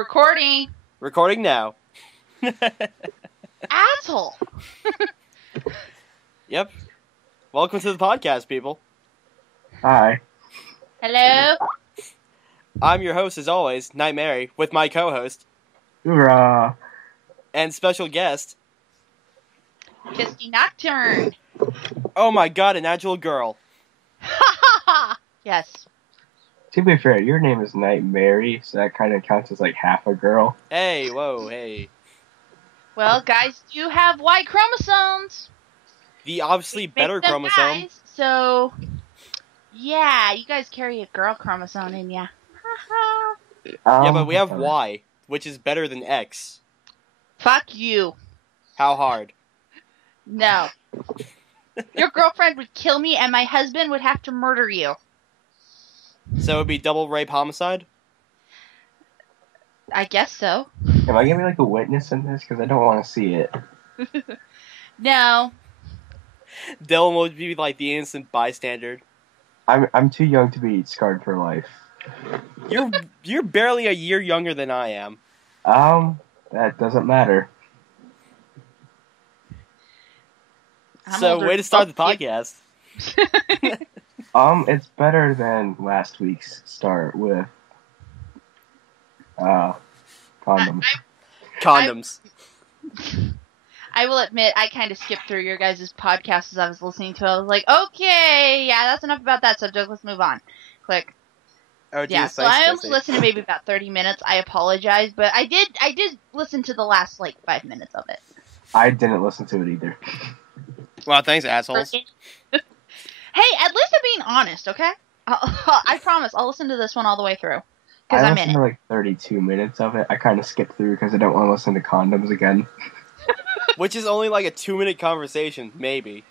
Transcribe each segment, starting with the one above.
Recording. Recording now. Asshole. Yep. Welcome to the podcast, people. Hi. Hello. I'm your host, as always, Night Mary, with my co-host Hoorah. and special guest. Kisty Nocturne. Oh my god, an actual girl. Ha ha ha. Yes. To be fair, your name is Night Mary, so that kind of counts as like half a girl. Hey, whoa, hey. Well, guys do have Y chromosomes. The obviously Make better them chromosome. guys, so, yeah, you guys carry a girl chromosome in ya. Ha ha. Yeah, but we have Y, which is better than X. Fuck you. How hard? No. Your girlfriend would kill me, and my husband would have to murder you. So it would be double rape homicide? I guess so. Am I gonna be like a witness in this? Because I don't want to see it. No. Dylan would be like the innocent bystander. I'm too young to be scarred for life. You're barely a year younger than I am. That doesn't matter. I'm So, older way to than start the both of you. podcast. It's better than last week's start with condoms. Condoms. I will admit, I kind of skipped through your guys' podcast as I was listening to it. I was like, okay, yeah, that's enough about that subject. Let's move on. Click. Oh, geez, Yeah, so thanks, I only Jesse. listened to maybe about 30 minutes. I apologize, but I did listen to the last, 5 minutes of it. I didn't listen to it either. Well, thanks, assholes. Hey, at least I'm being honest, okay? I promise, I'll listen to this one all the way through. Because I I'm listened in to it. like 32 minutes of it. I kind of skipped through because I don't want to listen to condoms again. Which is only like a 2-minute conversation, maybe.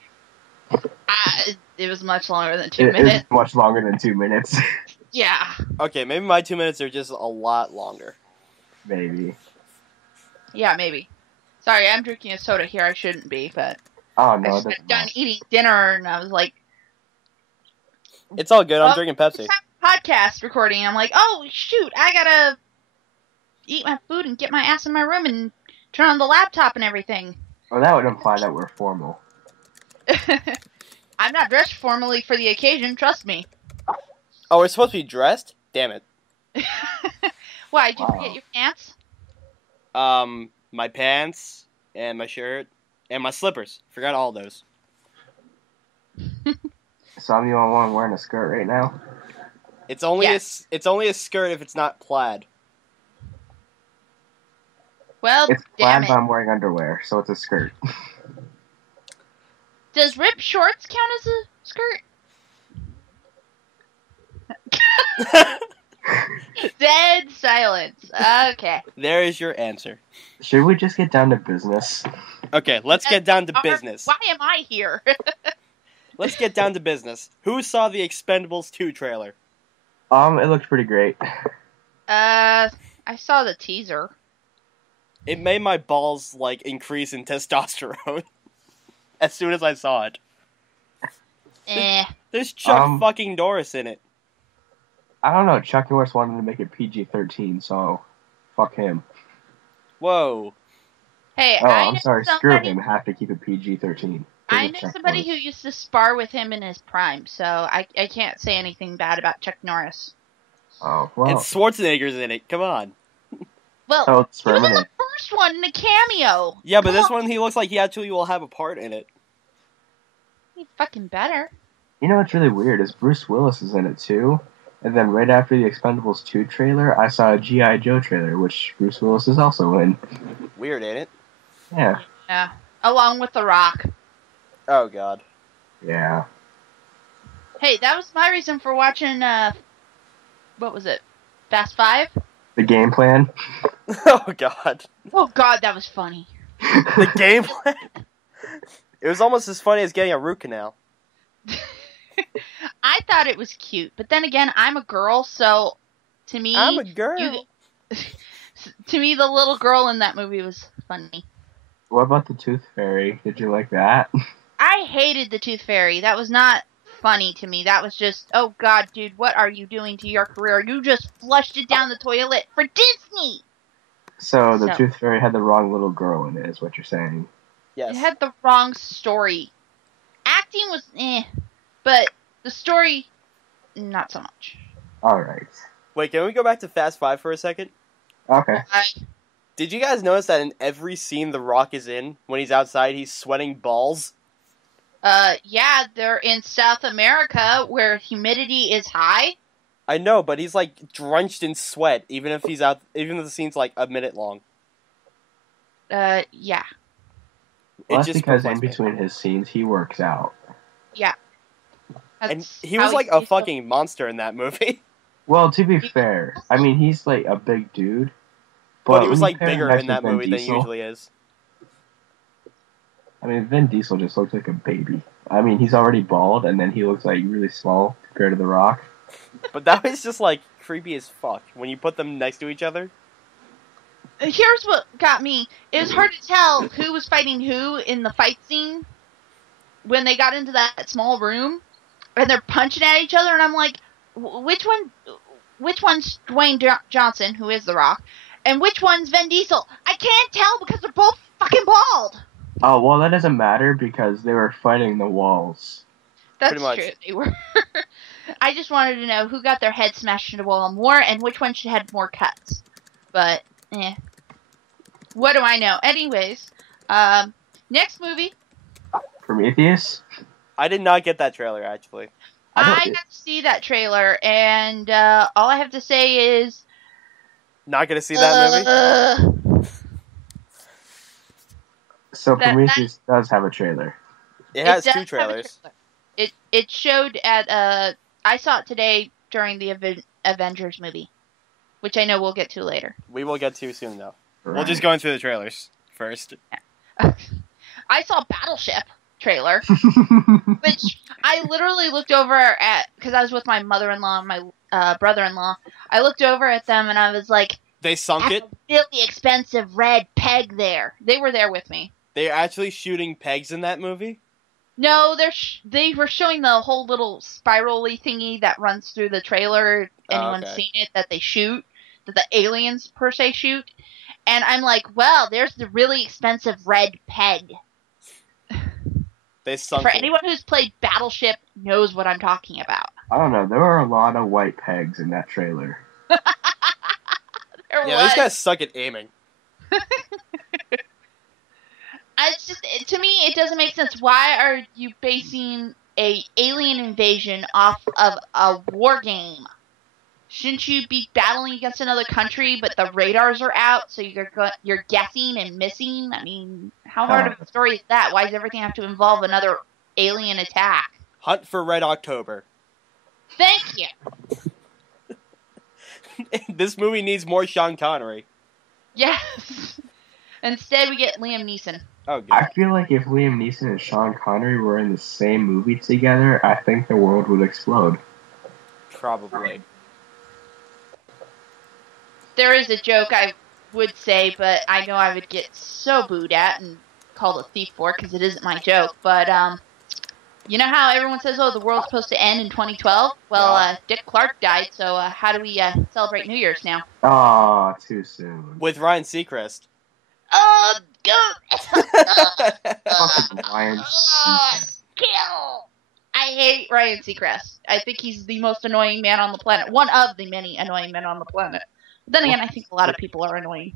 It was much longer than 2 It is minutes. much longer than 2 minutes. Yeah. Okay, maybe my 2 minutes are just a lot longer. Maybe. Yeah, maybe. Sorry, I'm drinking a soda here. I shouldn't be, but Oh I no, it just doesn't got done matter. eating dinner, and I was like, It's all good, I'm Well, drinking Pepsi. it's time for podcast recording. And I'm like, oh, shoot, I gotta eat my food and get my ass in my room and turn on the laptop and everything. Well, that would imply that we're formal. I'm not dressed formally for the occasion, trust me. Oh, we're supposed to be dressed? Damn it. Why, did you Wow. forget your pants? My pants, and my shirt, and my slippers. Forgot all those. So I'm the only one wearing a skirt right now. It's only Yes. it's only a skirt if it's not plaid. Well, It's damn plaid, but it. I'm wearing underwear, so it's a skirt. Does ripped shorts count as a skirt? Dead silence. Okay. There is your answer. Should we just get down to business? Okay, let's get down to business. Why am I here? Let's get down to business. Who saw the Expendables 2 trailer? It looked pretty great. I saw the teaser. It made my balls, increase in testosterone as soon as I saw it. There's Chuck fucking Norris in it. I don't know. Chuck Norris wanted to make it PG-13, so fuck him. Whoa. Hey, Oh, I I'm know sorry. Screw somebody, him. Have to keep it PG-13. I know somebody who used to spar with him in his prime, so I can't say anything bad about Chuck Norris. Oh, well. And Schwarzenegger's in it. Come on. Well, Oh, it's he was in permanent. the first one in a cameo. Yeah, but Come this on. one he looks like he actually will have a part in it. He fucking better. You know what's really weird is Bruce Willis is in it too. And then right after the Expendables 2 trailer, I saw a G.I. Joe trailer, which Bruce Willis is also in. Weird, ain't it? Yeah. Yeah. Along with The Rock. Oh, God. Yeah. Hey, that was my reason for watching, what was it? Fast Five? The game plan. Oh, God. Oh god, that was funny. The gameplay? It was almost as funny as getting a root canal. I thought it was cute, but then again, I'm a girl, so to me, I'm a girl. to me, the little girl in that movie was funny. What about the Tooth Fairy? Did you like that? I hated the Tooth Fairy. That was not funny to me. That was just, oh god, dude, what are you doing to your career? You just flushed it down the toilet for Disney! So the So- Tooth Fairy had the wrong little girl in it, is what you're saying. Yes. It had the wrong story. Acting was but the story, not so much. Alright. Wait, can we go back to Fast 5 for a second? Okay. Did you guys notice that in every scene The Rock is in, when he's outside, he's sweating balls? Yeah, they're in South America where humidity is high. I know, but he's like drenched in sweat, even if the scene's like a minute long. Yeah. Well, that's just because in perplexed me. between his scenes, he works out. And That's he how was like a stays so- fucking monster in that movie. Well, to be fair, I mean, he's like a big dude. But he was when you like pair him bigger next in with that Vin movie than he Diesel- usually is. I mean, Vin Diesel just looks like a baby. I mean, he's already bald, and then he looks like really small compared to The Rock. But that was just like creepy as fuck when you put them next to each other. Here's what got me. It was hard to tell who was fighting who in the fight scene when they got into that small room and they're punching at each other, and I'm like, which one's Dwayne Johnson, who is The Rock, and which one's Vin Diesel? I can't tell because they're both fucking bald. Oh, well, that doesn't matter because they were fighting the walls. That's Pretty much. true. They were. I just wanted to know who got their head smashed into a wall more and which one should had more cuts. But, what do I know? Anyways, next movie. Prometheus? I did not get that trailer actually. I got to see that trailer, and all I have to say is, Not gonna see that movie. So That- Prometheus does have a trailer. It has does two have a trailers. trailer. It showed at I saw it today during the Avengers movie, which I know we'll get to later. We will get to soon though. Right. We'll just go through the trailers first. I saw Battleship trailer, which I literally looked over at because I was with my mother-in-law and my brother-in-law. I looked over at them and I was like, They sunk "That's it. a really expensive red peg there." They were there with me. They're actually shooting pegs in that movie. No, they were showing the whole little spirally thingy that runs through the trailer. Oh, Anyone's okay. seen it that they shoot, that the aliens per se shoot. And I'm like, well, there's the really expensive red peg. They sunk For it. anyone who's played Battleship knows what I'm talking about. I don't know. There were a lot of white pegs in that trailer. There Yeah, was. these guys suck at aiming. It's just, to me, it doesn't make sense. Why are you basing a alien invasion off of a war game? Shouldn't you be battling against another country, but the radars are out, so you're guessing and missing? I mean, how hard of a story is that? Why does everything have to involve another alien attack? Hunt for Red October. Thank you. This movie needs more Sean Connery. Yes. Instead, we get Liam Neeson. Oh, good. I feel like if Liam Neeson and Sean Connery were in the same movie together, I think the world would explode. Probably. There is a joke I would say, but I know I would get so booed at and called a thief for because it isn't my joke. But you know how everyone says, "Oh, the world's supposed to end in 2012"? Well, Dick Clark died, so how do we celebrate New Year's now? Aw, too soon. With Ryan Seacrest. Oh, God! Fucking Ryan Seacrest. Kill! I hate Ryan Seacrest. I think he's the most annoying man on the planet. One of the many annoying men on the planet. But then again, I think a lot of people are annoying.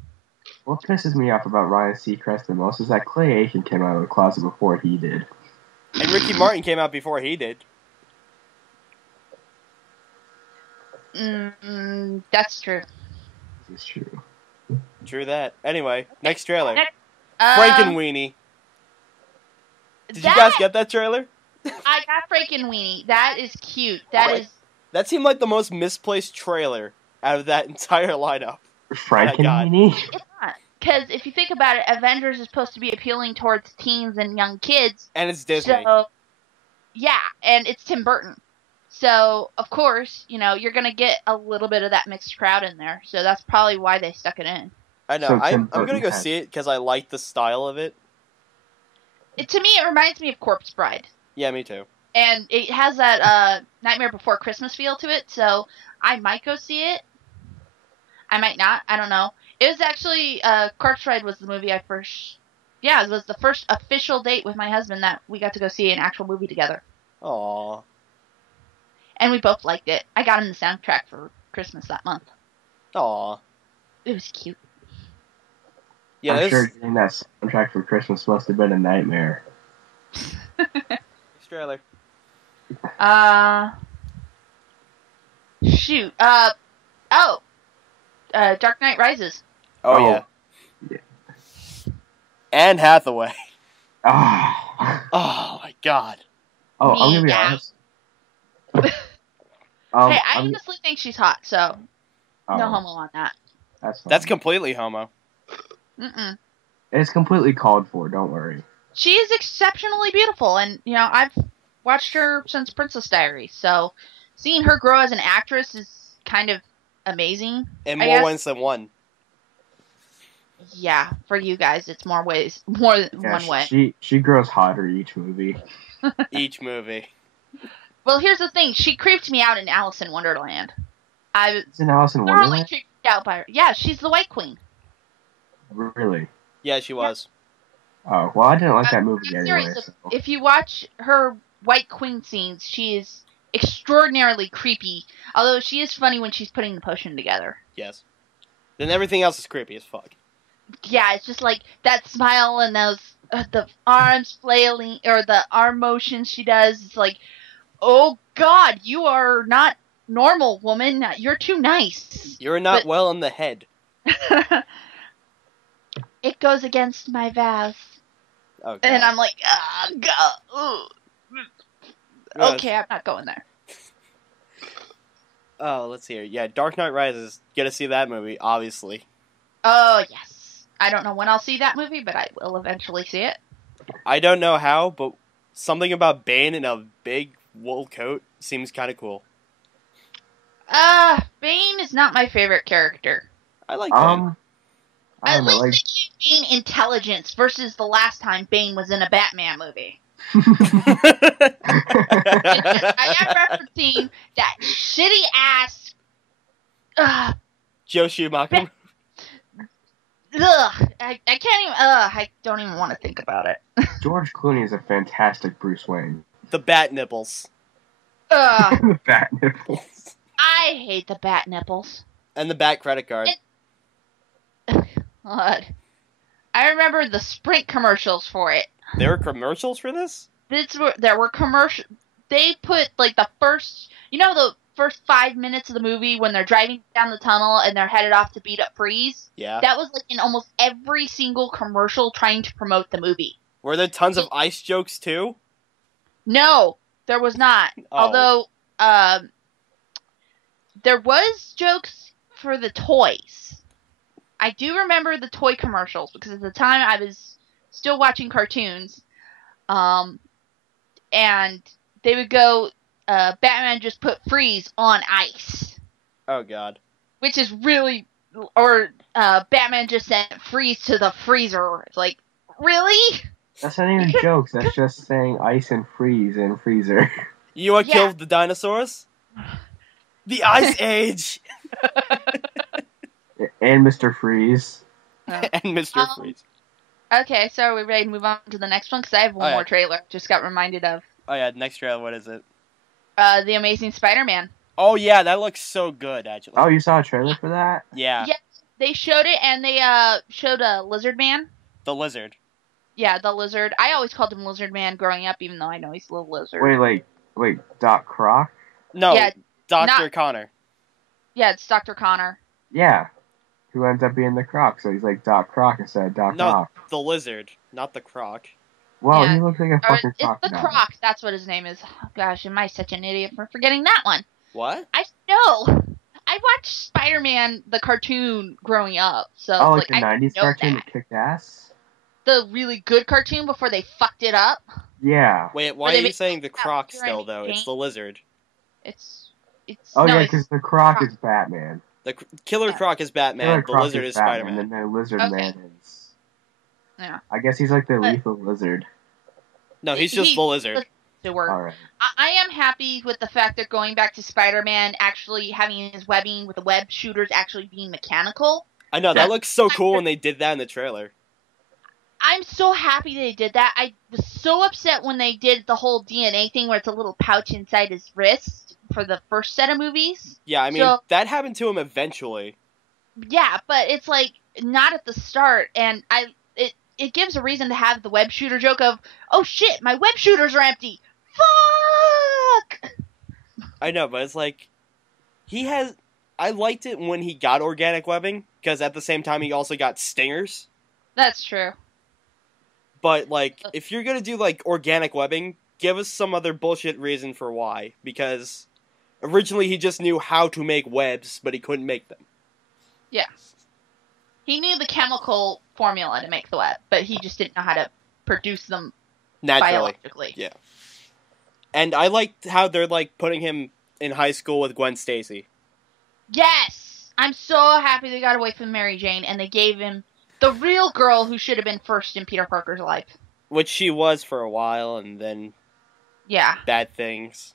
What pisses me off about Ryan Seacrest the most is that Clay Aiken came out of the closet before he did. And Ricky Martin came out before he did. That's true. This is true. True that. Anyway, next trailer. Um, Frankenweenie. Did you guys get that trailer? I got Frankenweenie. That is cute. That is. That seemed like the most misplaced trailer out of that entire lineup. Frankenweenie? It's not. Because if you think about it, Avengers is supposed to be appealing towards teens and young kids. And it's Disney. So, yeah, and it's Tim Burton. So, of course, you're going to get a little bit of that mixed crowd in there. So that's probably why they stuck it in. I know. So I'm Tim going to Burton go has- see it because I like the style of it. To me, it reminds me of Corpse Bride. Yeah, me too. And it has that Nightmare Before Christmas feel to it, so I might go see it. I might not. I don't know. It was actually Corpse Ride was the movie I first. Yeah, it was the first official date with my husband that we got to go see an actual movie together, Aww. and we both liked it. I got him the soundtrack for Christmas that month. Aww. It was cute. Yeah, I'm this sure getting that soundtrack for Christmas must have been a nightmare. trailer. Shoot. Dark Knight Rises. Oh, Oh. yeah. Anne Hathaway. Oh, Oh my god. I'm gonna be Meow. honest. Hey, I I'm- honestly think she's hot, so no oh, homo on that. That's fine. That's completely homo. Mm-mm. It's completely called for. Don't worry. She is exceptionally beautiful, and I've watched her since Princess Diaries, so seeing her grow as an actress is kind of amazing. In I more guess. ways than one. Yeah, for you guys, it's more than Yeah, one way. she grows hotter each movie. Each movie. Well, here's the thing: she creeped me out in Alice in Wonderland. I was It's in Alice in thoroughly Wonderland. creeped out by her. Yeah, she's the White Queen. Really? Yeah, she was. Oh well, I didn't like that movie I'm anyway. serious. So. If you watch her White Queen scenes, she is extraordinarily creepy. Although she is funny when she's putting the potion together. Yes. Then everything else is creepy as fuck. Yeah, it's just like that smile and those the arms flailing or the arm motions she does. It's like, oh God, you are not normal, woman. You're too nice. You're not But- well in the head. It goes against my vows, Oh, God. and I'm like, ah, God. Yes. Okay, I'm not going there. Oh, let's see here. Yeah, Dark Knight Rises. Gonna see that movie, obviously. Oh yes, I don't know when I'll see that movie, but I will eventually see it. I don't know how, but something about Bane in a big wool coat seems kind of cool. Bane is not my favorite character. I like Bane. I At don't know. least Like, they gave Bane intelligence versus the last time Bane was in a Batman movie. I am referencing that shitty ass. Joe Schumacher. I can't even. I don't even want to think about it. George Clooney is a fantastic Bruce Wayne. The bat nipples. The bat nipples. I hate the bat nipples. And the bat credit card. God. I remember the Sprint commercials for it. There were commercials for this? There were commercial. They put like the first, the first 5 minutes of the movie when they're driving down the tunnel and they're headed off to beat up Freeze. Yeah. That was like in almost every single commercial trying to promote the movie. Were there tons of ice jokes too? No, there was not. Oh. Although, there was jokes for the toys. I do remember the toy commercials because at the time I was still watching cartoons. And they would go, Batman just put Freeze on ice. Oh, God. Which is really, or Batman just sent Freeze to the freezer. It's like, really? That's not even jokes. That's just saying ice and freeze in freezer. You want to Yeah. kill the dinosaurs? The Ice Age! And Mr. Freeze. And Mr. Um, Freeze. Okay, so are we ready to move on to the next one? Because I have one Oh, yeah. more trailer. Just got reminded of. Oh, yeah, next trailer, what is it? The Amazing Spider-Man. Oh, yeah, that looks so good, actually. Oh, you saw a trailer for that? Yeah, Yeah. They showed it, and they showed a Lizard Man. the lizard. Yeah, the lizard. I always called him Lizard Man growing up, even though I know he's a little lizard. Wait, Doc Croc? No, Yeah, Dr. not- Connor. Yeah, it's Dr. Connor. Yeah. Who ends up being the Croc, so he's like Doc Croc instead of Doc No, Ock. the lizard, not the croc. Well, Yeah. he looks like a Or fucking it's the crocodile. Croc. That's what his name is. Oh, gosh, am I such an idiot for forgetting that one? What? I know. I watched Spider-Man, the cartoon, growing up. So Oh, it's like the I 90s know cartoon that. that kicked ass? The really good cartoon before they fucked it up. Yeah. Wait, Where why they are you make saying the that croc pure still, though? anything. It's the lizard. It's Oh, no, yeah, it's because the Croc Croc. is Batman. The Killer Yeah. Croc is Batman, Killer the Croc lizard is Batman, Spider-Man. and then the Lizard Okay. Man is... Yeah. I guess he's like the But- lethal lizard. No, he's just the lizard. to work. Alright. I am happy with the fact that going back to Spider-Man actually having his webbing with the web shooters actually being mechanical. I know, that looks so cool when they did that in the trailer. I'm so happy they did that. I was so upset when they did the whole DNA thing where it's a little pouch inside his wrist for the first set of movies. Yeah, I mean, that happened to him eventually. Yeah, but it's like not at the start, and it gives a reason to have the web shooter joke of, oh shit, my web shooters are empty. Fuck! I know, but it's like, I liked it when he got organic webbing, because at the same time he also got stingers. That's true. But, like, if you're gonna do, like, organic webbing, give us some other bullshit reason for why. Because originally he just knew how to make webs, but he couldn't make them. Yeah. He knew the chemical formula to make the web, but he just didn't know how to produce them Naturally. biologically. Yeah. And I liked how they're, like, putting him in high school with Gwen Stacy. Yes! I'm so happy they got away from Mary Jane, and they gave him the real girl who should have been first in Peter Parker's life. Which she was for a while, and then... Yeah. Bad things.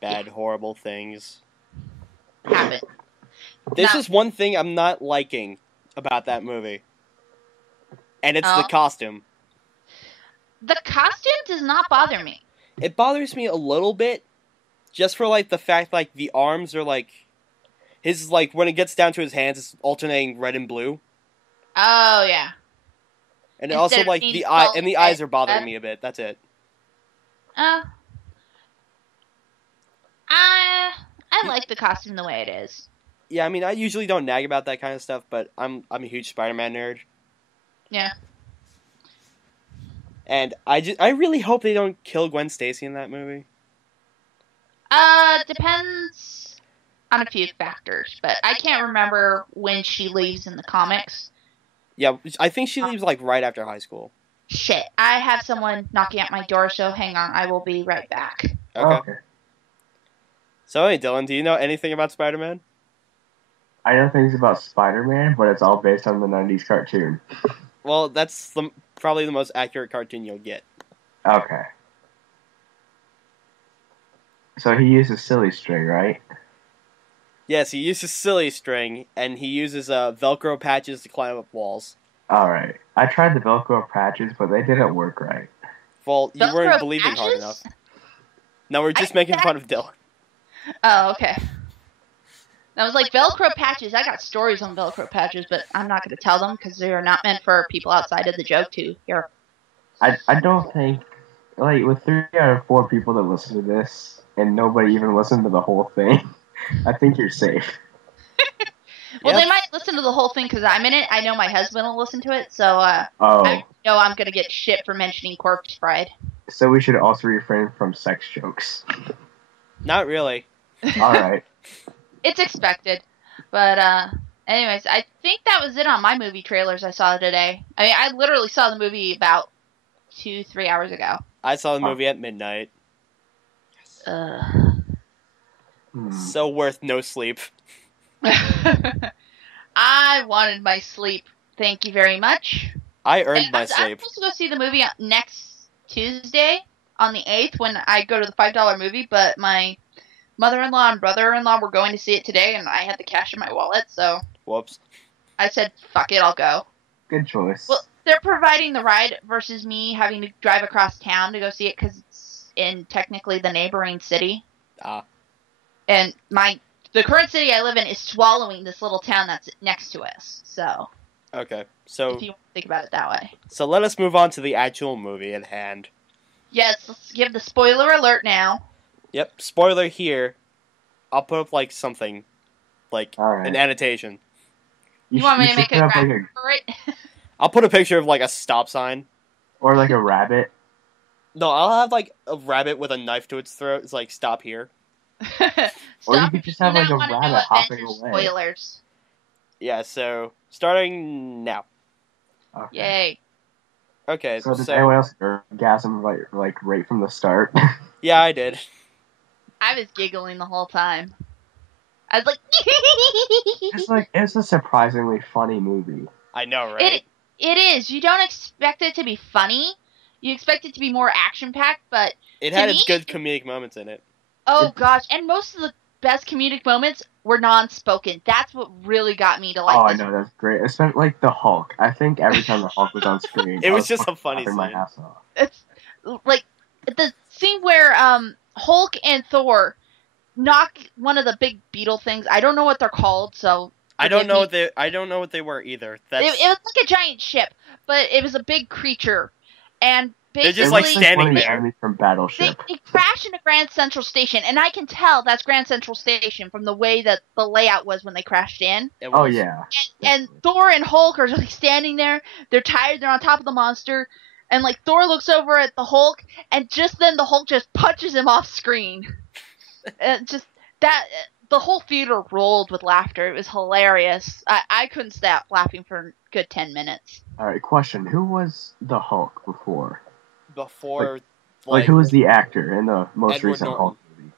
Bad, horrible things. Happen. This is one thing I'm not liking about that movie. And it's the costume. The costume does not bother me. It bothers me a little bit, just for, like, the fact, like, the arms are, like... His, like, when it gets down to his hands, it's alternating red and blue. Oh, yeah. And Instead also, of like, being the skull eyes are red. bothering me a bit. That's it. I like the costume the way it is. Yeah, I mean, I usually don't nag about that kind of stuff, but I'm a huge Spider-Man nerd. Yeah. And I really hope they don't kill Gwen Stacy in that movie. Depends on a few factors, but I can't remember when she leaves in the comics. Yeah, I think she leaves, like, right after high school. Shit, I have someone knocking at my door, so hang on, I will be right back. Okay. So, hey, Dylan, do you know anything about Spider-Man? I know things about Spider-Man, but it's all based on the 90s cartoon. Well, that's probably the most accurate cartoon you'll get. Okay. So he uses silly string, right? Yes, he uses silly string, and he uses Velcro patches to climb up walls. Alright. I tried the Velcro patches, but they didn't work right. Well, you Velcro weren't believing patches? hard enough. No, we're just making fun of Dylan. Oh, okay. I was like, Velcro patches. I got stories on Velcro patches, but I'm not going to tell them because they are not meant for people outside of the joke to hear. I don't think, like, with 3 out of 4 people that listen to this, and nobody even listened to the whole thing, I think you're safe. Well, they might listen to the whole thing because I'm in it. I know my husband will listen to it, so I know I'm going to get shit for mentioning Corpse Bride. So we should also refrain from sex jokes. Not really. Alright. It's expected. But, anyways, I think that was it on my movie trailers I saw today. I mean, I literally saw the movie about 2-3 hours ago. I saw the movie at midnight. So worth no sleep. I wanted my sleep. Thank you very much. I earned my I'm sleep. supposed to go see the movie next Tuesday on the 8th when I go to the $5 movie, but my mother-in-law and brother-in-law were going to see it today, and I had the cash in my wallet, so... Whoops. I said, fuck it, I'll go. Good choice. Well, they're providing the ride versus me having to drive across town to go see it because it's in technically the neighboring city. And the current city I live in is swallowing this little town that's next to us, so... Okay, so... If you think about it that way. So let us move on to the actual movie at hand. Yes, let's give the spoiler alert now. Yep, spoiler here. I'll put up, like, something. Like, Alright. an annotation. You want me to make a graphic for it? I'll put a picture of, like, a stop sign. Or like a rabbit. No, I'll have, like, a rabbit with a knife to its throat. It's like, stop here. Or you could just have, like, a rabbit hopping Avengers away. Spoilers. Yeah, so, starting now. Okay. Yay. Okay, So did anyone else orgasm, like, right from the start? Yeah, I did. I was giggling the whole time. I was like... It's a surprisingly funny movie. I know, right? It is. You don't expect it to be funny. You expect it to be more action-packed, but... It had its good comedic moments in it. Oh, gosh. And most of the best comedic moments were non-spoken. That's what really got me to like Oh, I this. know, that's great. Especially like the Hulk. I think every time the Hulk was on screen, It I was just a fucking funny laughing my scene. ass off. It's like the scene where Hulk and Thor knock one of the big beetle things. I don't know what they're called, so I don't know forgive me. what they were either. It That's was like a giant ship, but it was a big creature, and They're basically just, like, It looks standing one of the there. enemies from they, Battleship. they crash into Grand Central Station, and I can tell that's Grand Central Station from the way that the layout was when they crashed in. it Oh was. yeah. And Thor and Hulk are just like standing there. They're tired. They're on top of the monster. And like Thor looks over at the Hulk, and just then the Hulk just punches him off screen. And just that the whole theater rolled with laughter. It was hilarious. I couldn't stop laughing for a good 10 minutes. All right, question: who was the Hulk before? Before, Like who was the actor in the most Edward recent Norton. Hulk movie?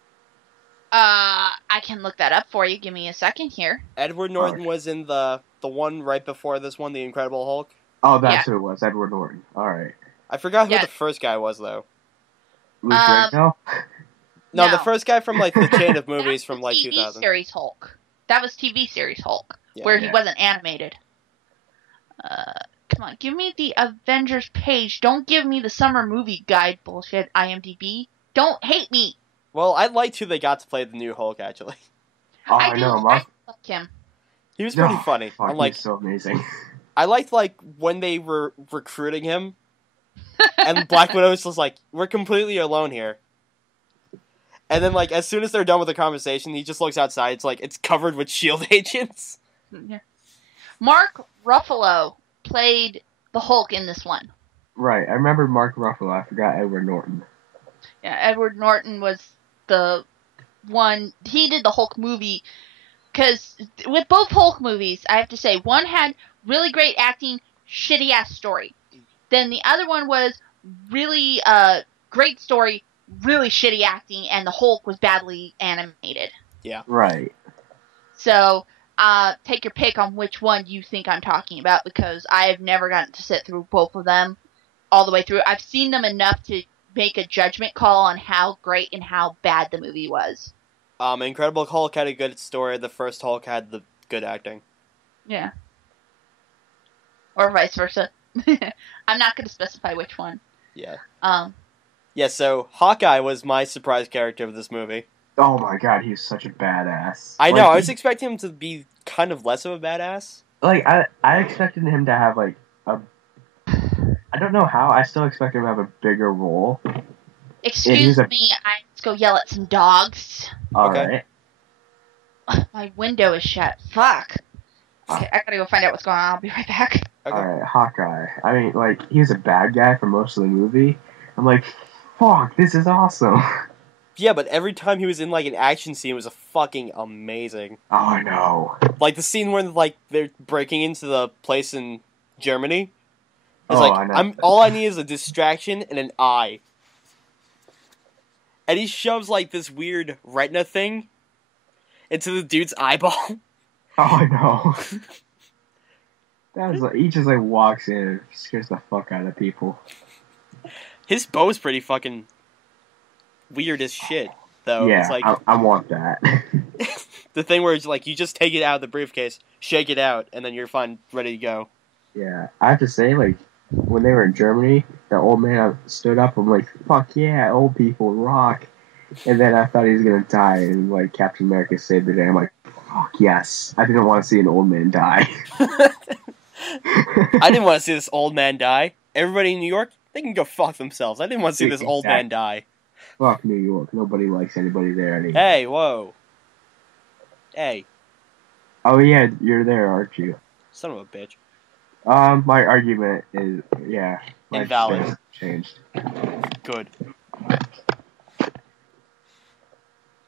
I can look that up for you. Give me a second here. Edward Norton was in the one right before this one, The Incredible Hulk. Oh, that's who it was. Edward Norton. All right. I forgot who Yeah. the first guy was though. Luke Rigdon? No, No. the first guy from like the chain of movies That's from the like TV 2000. series Hulk. That was TV series Hulk, Yeah. where he Yeah. wasn't animated. Come on, give me the Avengers page. Don't give me the summer movie guide bullshit, IMDb. Don't hate me. Well, I liked who they got to play the new Hulk actually. Oh, I I do. know. I Mark. like him. He was pretty Oh, funny. Fuck, I'm like, he's so amazing. I liked like when they were recruiting him, and Black Widow was just like, "We're completely alone here." And then like as soon as they're done with the conversation, he just looks outside. It's like it's covered with Shield agents. Yeah. Mark Ruffalo played the Hulk in this one. Right. I remember Mark Ruffalo. I forgot Edward Norton. Yeah, Edward Norton was the one. He did the Hulk movie. Because with both Hulk movies, I have to say, one had really great acting, shitty ass story. Then the other one was really great story, really shitty acting, and the Hulk was badly animated. Right. So take your pick on which one you think I'm talking about, because I have never gotten to sit through both of them all the way through. I've seen them enough to make a judgment call on how great and how bad the movie was. Incredible Hulk had a good story. The first Hulk had the good acting. Yeah. Or vice versa. I'm not going to specify which one. Yeah. Um, Yeah. So Hawkeye was my surprise character of this movie. Oh my god, he's such a badass. I know. Like, I was expecting him to be kind of less of a badass. like I expected him to have like a. I don't know how. I still expect him to have a bigger role. excuse a- me, I need to go yell at some dogs. All Okay. right. My window is shut. Fuck. Okay, I gotta go find out what's going on. I'll be right back. Okay. All right, Hawkeye. I mean, like he was a bad guy for most of the movie. I'm like, fuck, this is awesome. Yeah, but every time he was in like an action scene, it was a fucking amazing. Oh, I know. Like the scene where like they're breaking into the place in Germany. It's Oh, like I know. all I need is a distraction and an eye. And he shoves like this weird retina thing into the dude's eyeball. Oh, I know. That was like he just like walks in and scares the fuck out of people. His bow's pretty fucking weird as shit, though. Yeah, It's like I want that. the thing where it's like you just take it out of the briefcase, shake it out, and then you're fine, ready to go. Yeah, I have to say, like when they were in Germany, the old man stood up. I'm like, fuck yeah, old people rock. And then I thought he was gonna die, and like Captain America saved the day. I'm like, fuck yes. I didn't want to see an old man die. I didn't want to see this old man die. Everybody in New York, they can go fuck themselves. I didn't want to see this old man die. Fuck New York. Nobody likes anybody there anymore. Hey, whoa. Hey, Oh yeah, you're there, aren't you? son of a bitch. My argument is my Invalid. stance changed. Good.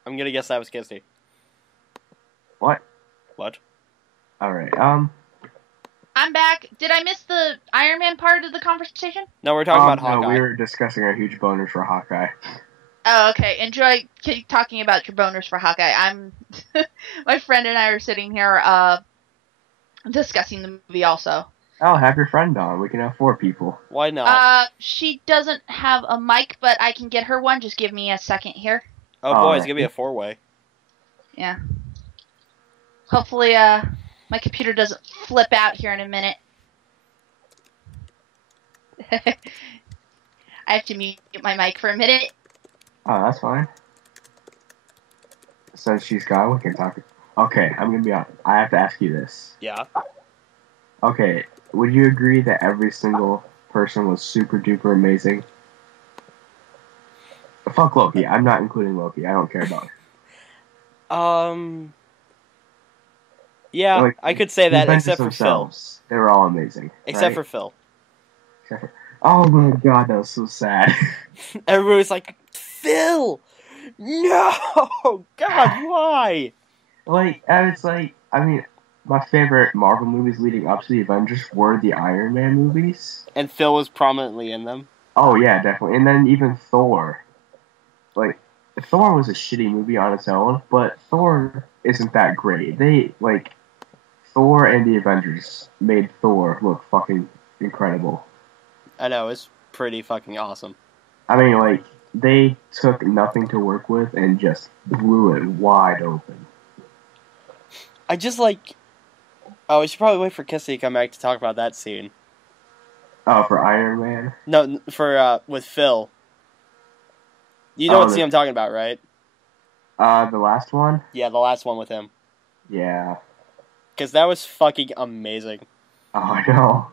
I'm gonna guess that was Kisty. What? What? All right. I'm back. Did I miss the Iron Man part of the conversation? No, we're talking about no, Hawkeye. we were discussing our huge boners for Hawkeye. Oh, okay. Enjoy talking about your boners for Hawkeye. I'm my friend and I are sitting here discussing the movie also. I'll have your friend on. We can have 4 people. Why not? She doesn't have a mic, but I can get her one. Just give me a second here. Oh boy, it's alright. gonna be a 4-way. Yeah. Hopefully, my computer doesn't flip out here in a minute. I have to mute my mic for a minute. Oh, that's fine. Since she's gone, we can talk. Okay, I'm gonna be honest. I have to ask you this. Yeah. Okay, would you agree that every single person was super duper amazing? Fuck Loki. I'm not including Loki. I don't care about it. Yeah, Like, I could say the that, Avengers except for Phil. themselves, they were all amazing. Except right? for Phil. Oh my god, that was so sad. Everybody was like, Phil! No! God, why? I mean, my favorite Marvel movies leading up to the Avengers were the Iron Man movies. And Phil was prominently in them. Oh yeah, definitely. And then even Thor. Like, Thor was a shitty movie on its own, but Thor isn't that great. Thor and the Avengers made Thor look fucking incredible. I know, it's pretty fucking awesome. I mean, like, they took nothing to work with and just blew it wide open. I just like... Oh, we should probably wait for Kissy to come back to talk about that scene. Oh, for Iron Man? No, for, with Phil. You know what scene I'm talking about, right? The last one? Yeah, the last one with him. Yeah. Because that was fucking amazing. Oh, I know.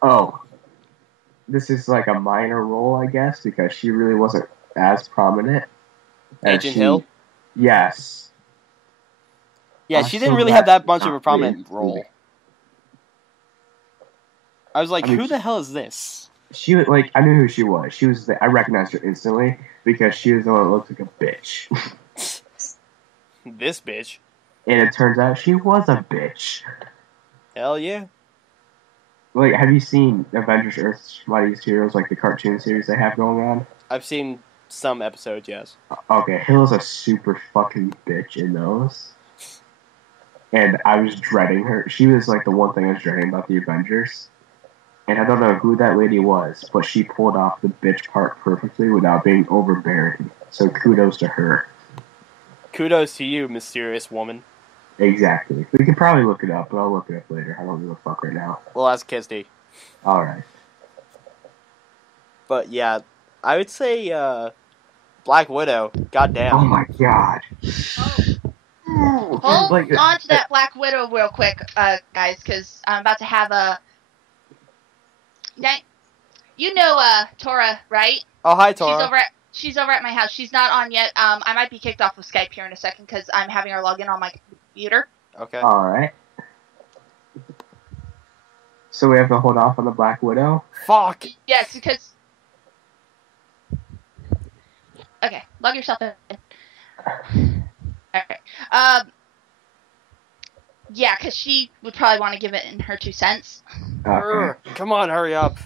Oh. This is like a minor role, I guess, because she really wasn't as prominent. Agent Hill? Yes. Yeah, she didn't really have that much of a prominent role. I was like, who the hell is this? She was like, I knew who she was. I recognized her instantly because she was the one that looked like a bitch. This bitch. And it turns out she was a bitch. Hell yeah. Like, have you seen Avengers Earth's Mightiest Heroes, like the cartoon series they have going on? I've seen some episodes, yes. Okay, Hill's a super fucking bitch in those. And I was dreading her. She was like the one thing I was dreading about the Avengers. And I don't know who that lady was, but she pulled off the bitch part perfectly without being overbearing. So kudos to her. Kudos to you, mysterious woman. Exactly. We can probably look it up, but I'll look it up later. I don't give a fuck right now. We'll ask Kisty. Alright. But yeah, I would say Black Widow. Goddamn. Oh my god. Hold on to that Black Widow real quick, guys, because I'm about to have a... You know Tora, right? Oh, hi, Tora. She's over at my house. She's not on yet. I might be kicked off of Skype here in a second because I'm having her log in on my computer. Okay. Alright. So we have to hold off on the Black Widow? Fuck! Yes, because... Okay, log yourself in. Alright. Yeah, because she would probably want to give it in her 2 cents. Okay. Come on, hurry up.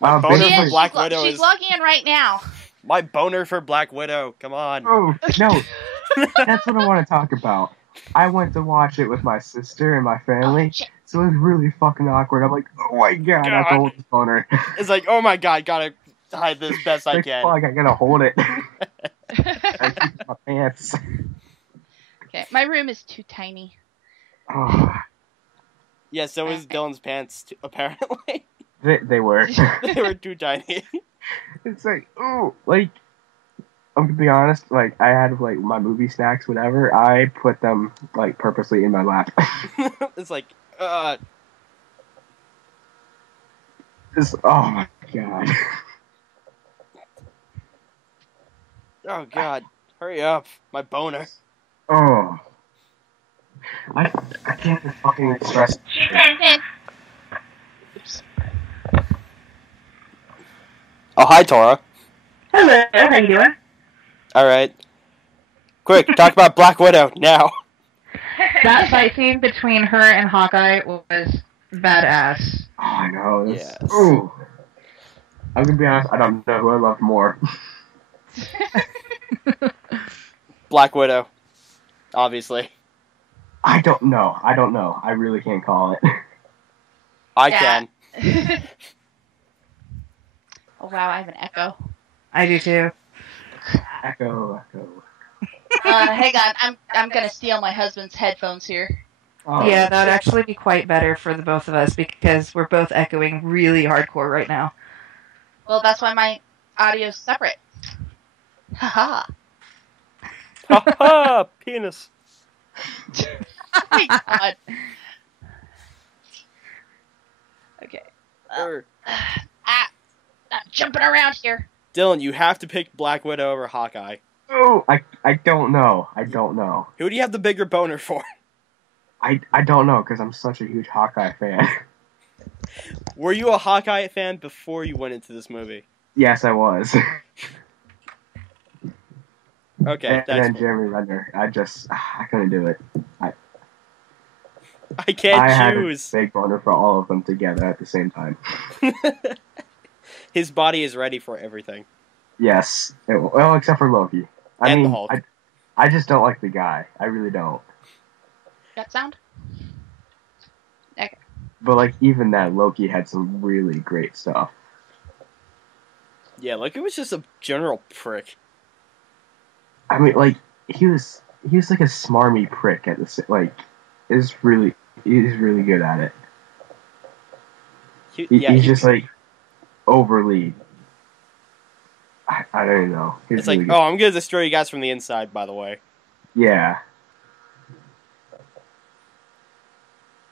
My boner for Black Widow she's logging in right now. My boner for Black Widow, come on. Oh, no. That's what I want to talk about. I went to watch it with my sister and my family, so it was really fucking awkward. I'm like, oh my god, I have to hold this boner. It's like, oh my god, gotta hide this best I can. Fuck, I gotta hold it. I keep my pants. Okay, my room is too tiny. Oh. Yeah, so is Dylan's pants, too, apparently. They were. They were too tiny. It's like, ooh, like, I'm gonna be honest, like, I had, like, my movie snacks, whatever, I put them, like, purposely in my lap. It's like, oh my god. Oh god, hurry up, my boner. Oh. I can't be fucking stressed. Oh, hi, Tora. Hello, how you doing? Alright. Quick, talk about Black Widow, now. That fight scene between her and Hawkeye was badass. Oh, I know. Yes. Ooh. I'm gonna be honest, I don't know who I loved more. Black Widow. Obviously. I don't know. I really can't call it. I can. Oh wow, I have an echo. I do too. Echo. Hang on, I'm gonna steal my husband's headphones here. Oh, Yeah, that'd actually be quite better for the both of us because we're both echoing really hardcore right now. Well, that's why my audio's separate. Haha. Ha ha! Penis. Oh my god. Okay. I'm jumping around here. Dylan, you have to pick Black Widow over Hawkeye. Oh, I don't know. I don't know. Who do you have the bigger boner for? I don't know because I'm such a huge Hawkeye fan. Were you a Hawkeye fan before you went into this movie? Yes, I was. Okay, And that's then Jeremy Renner. I couldn't do it. I can't I had a choose. big boner for all of them together at the same time. His body is ready for everything. Yes. Well, except for Loki. I And the mean, Hulk. I just don't like the guy. I really don't. That sound? But, like, even that, Loki had some really great stuff. Yeah, Loki was just a general prick. I mean, like, he was like a smarmy prick at he's really good at it. He's just, like, overly... I don't know. He's It's like, really oh, I'm gonna destroy you guys from the inside, by the way. Yeah.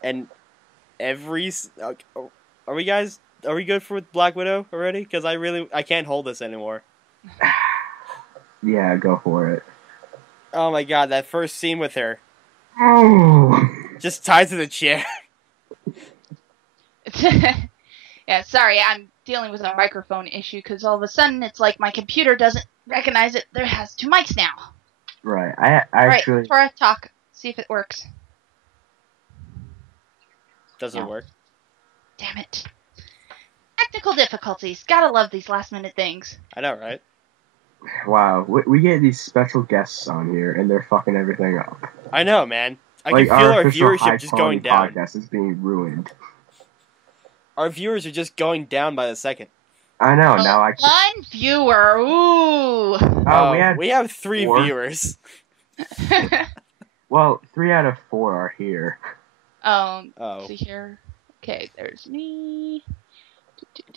And are we good for Black Widow already? Because I can't hold this anymore. Yeah, go for it. Oh my god, that first scene with her. Oh. Just tied to the chair. Yeah, sorry, I'm dealing with a microphone issue because all of a sudden it's like my computer doesn't recognize it. There has two mics now. Right. I Alright, actually... Tora, talk. See if it works. Doesn't No. work. Damn it. Technical difficulties. Gotta love these last minute things. I know, right? Wow. We get these special guests on here, and they're fucking everything up. I know, man. I Like, can feel our official viewership just going high-quality down. podcast is being ruined. Our viewers are just going down by the second. I know, now I... One viewer. Ooh. Oh, we have 3 4. viewers. Well, 3 out of 4 are here. Oh. See here. Okay, there's me.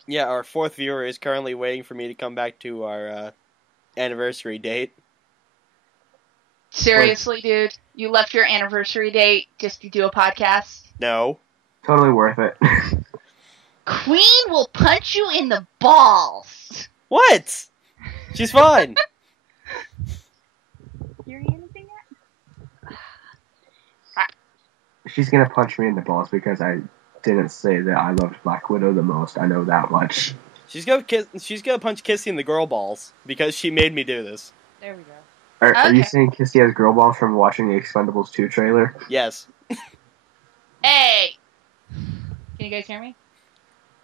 Yeah, our 4th viewer is currently waiting for me to come back to our anniversary date. Seriously, dude? You left your anniversary date just to do a podcast? No. Totally worth it. Queen will punch you in the balls. What? She's fine. Hearing anything yet? She's gonna punch me in the balls because I didn't say that I loved Black Widow the most. I know that much. She's gonna punch Kissy in the girl balls because she made me do this. There we go. Are you Okay. saying Kissy has girl balls from watching the Expendables 2 trailer? Yes. Hey! Can you guys hear me?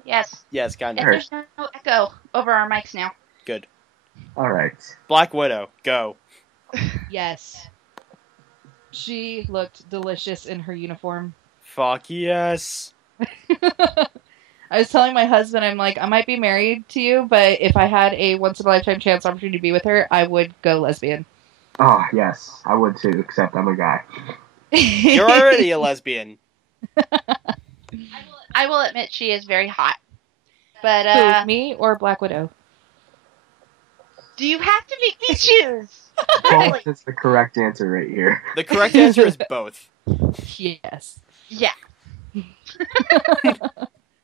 Yes. Yes, kind And of. there's no echo over our mics now. Good. Alright. Black Widow, go. Yes. She looked delicious in her uniform. Fuck yes. I was telling my husband, I'm like, I might be married to you, but if I had a once-in-a-lifetime chance opportunity to be with her, I would go lesbian. Oh, yes. I would too, except I'm a guy. You're already a lesbian. I will admit she is very hot. But, Who, me or Black Widow? do you have to make me choose? Both is the correct answer right here. The correct answer is both. Yes. Yeah.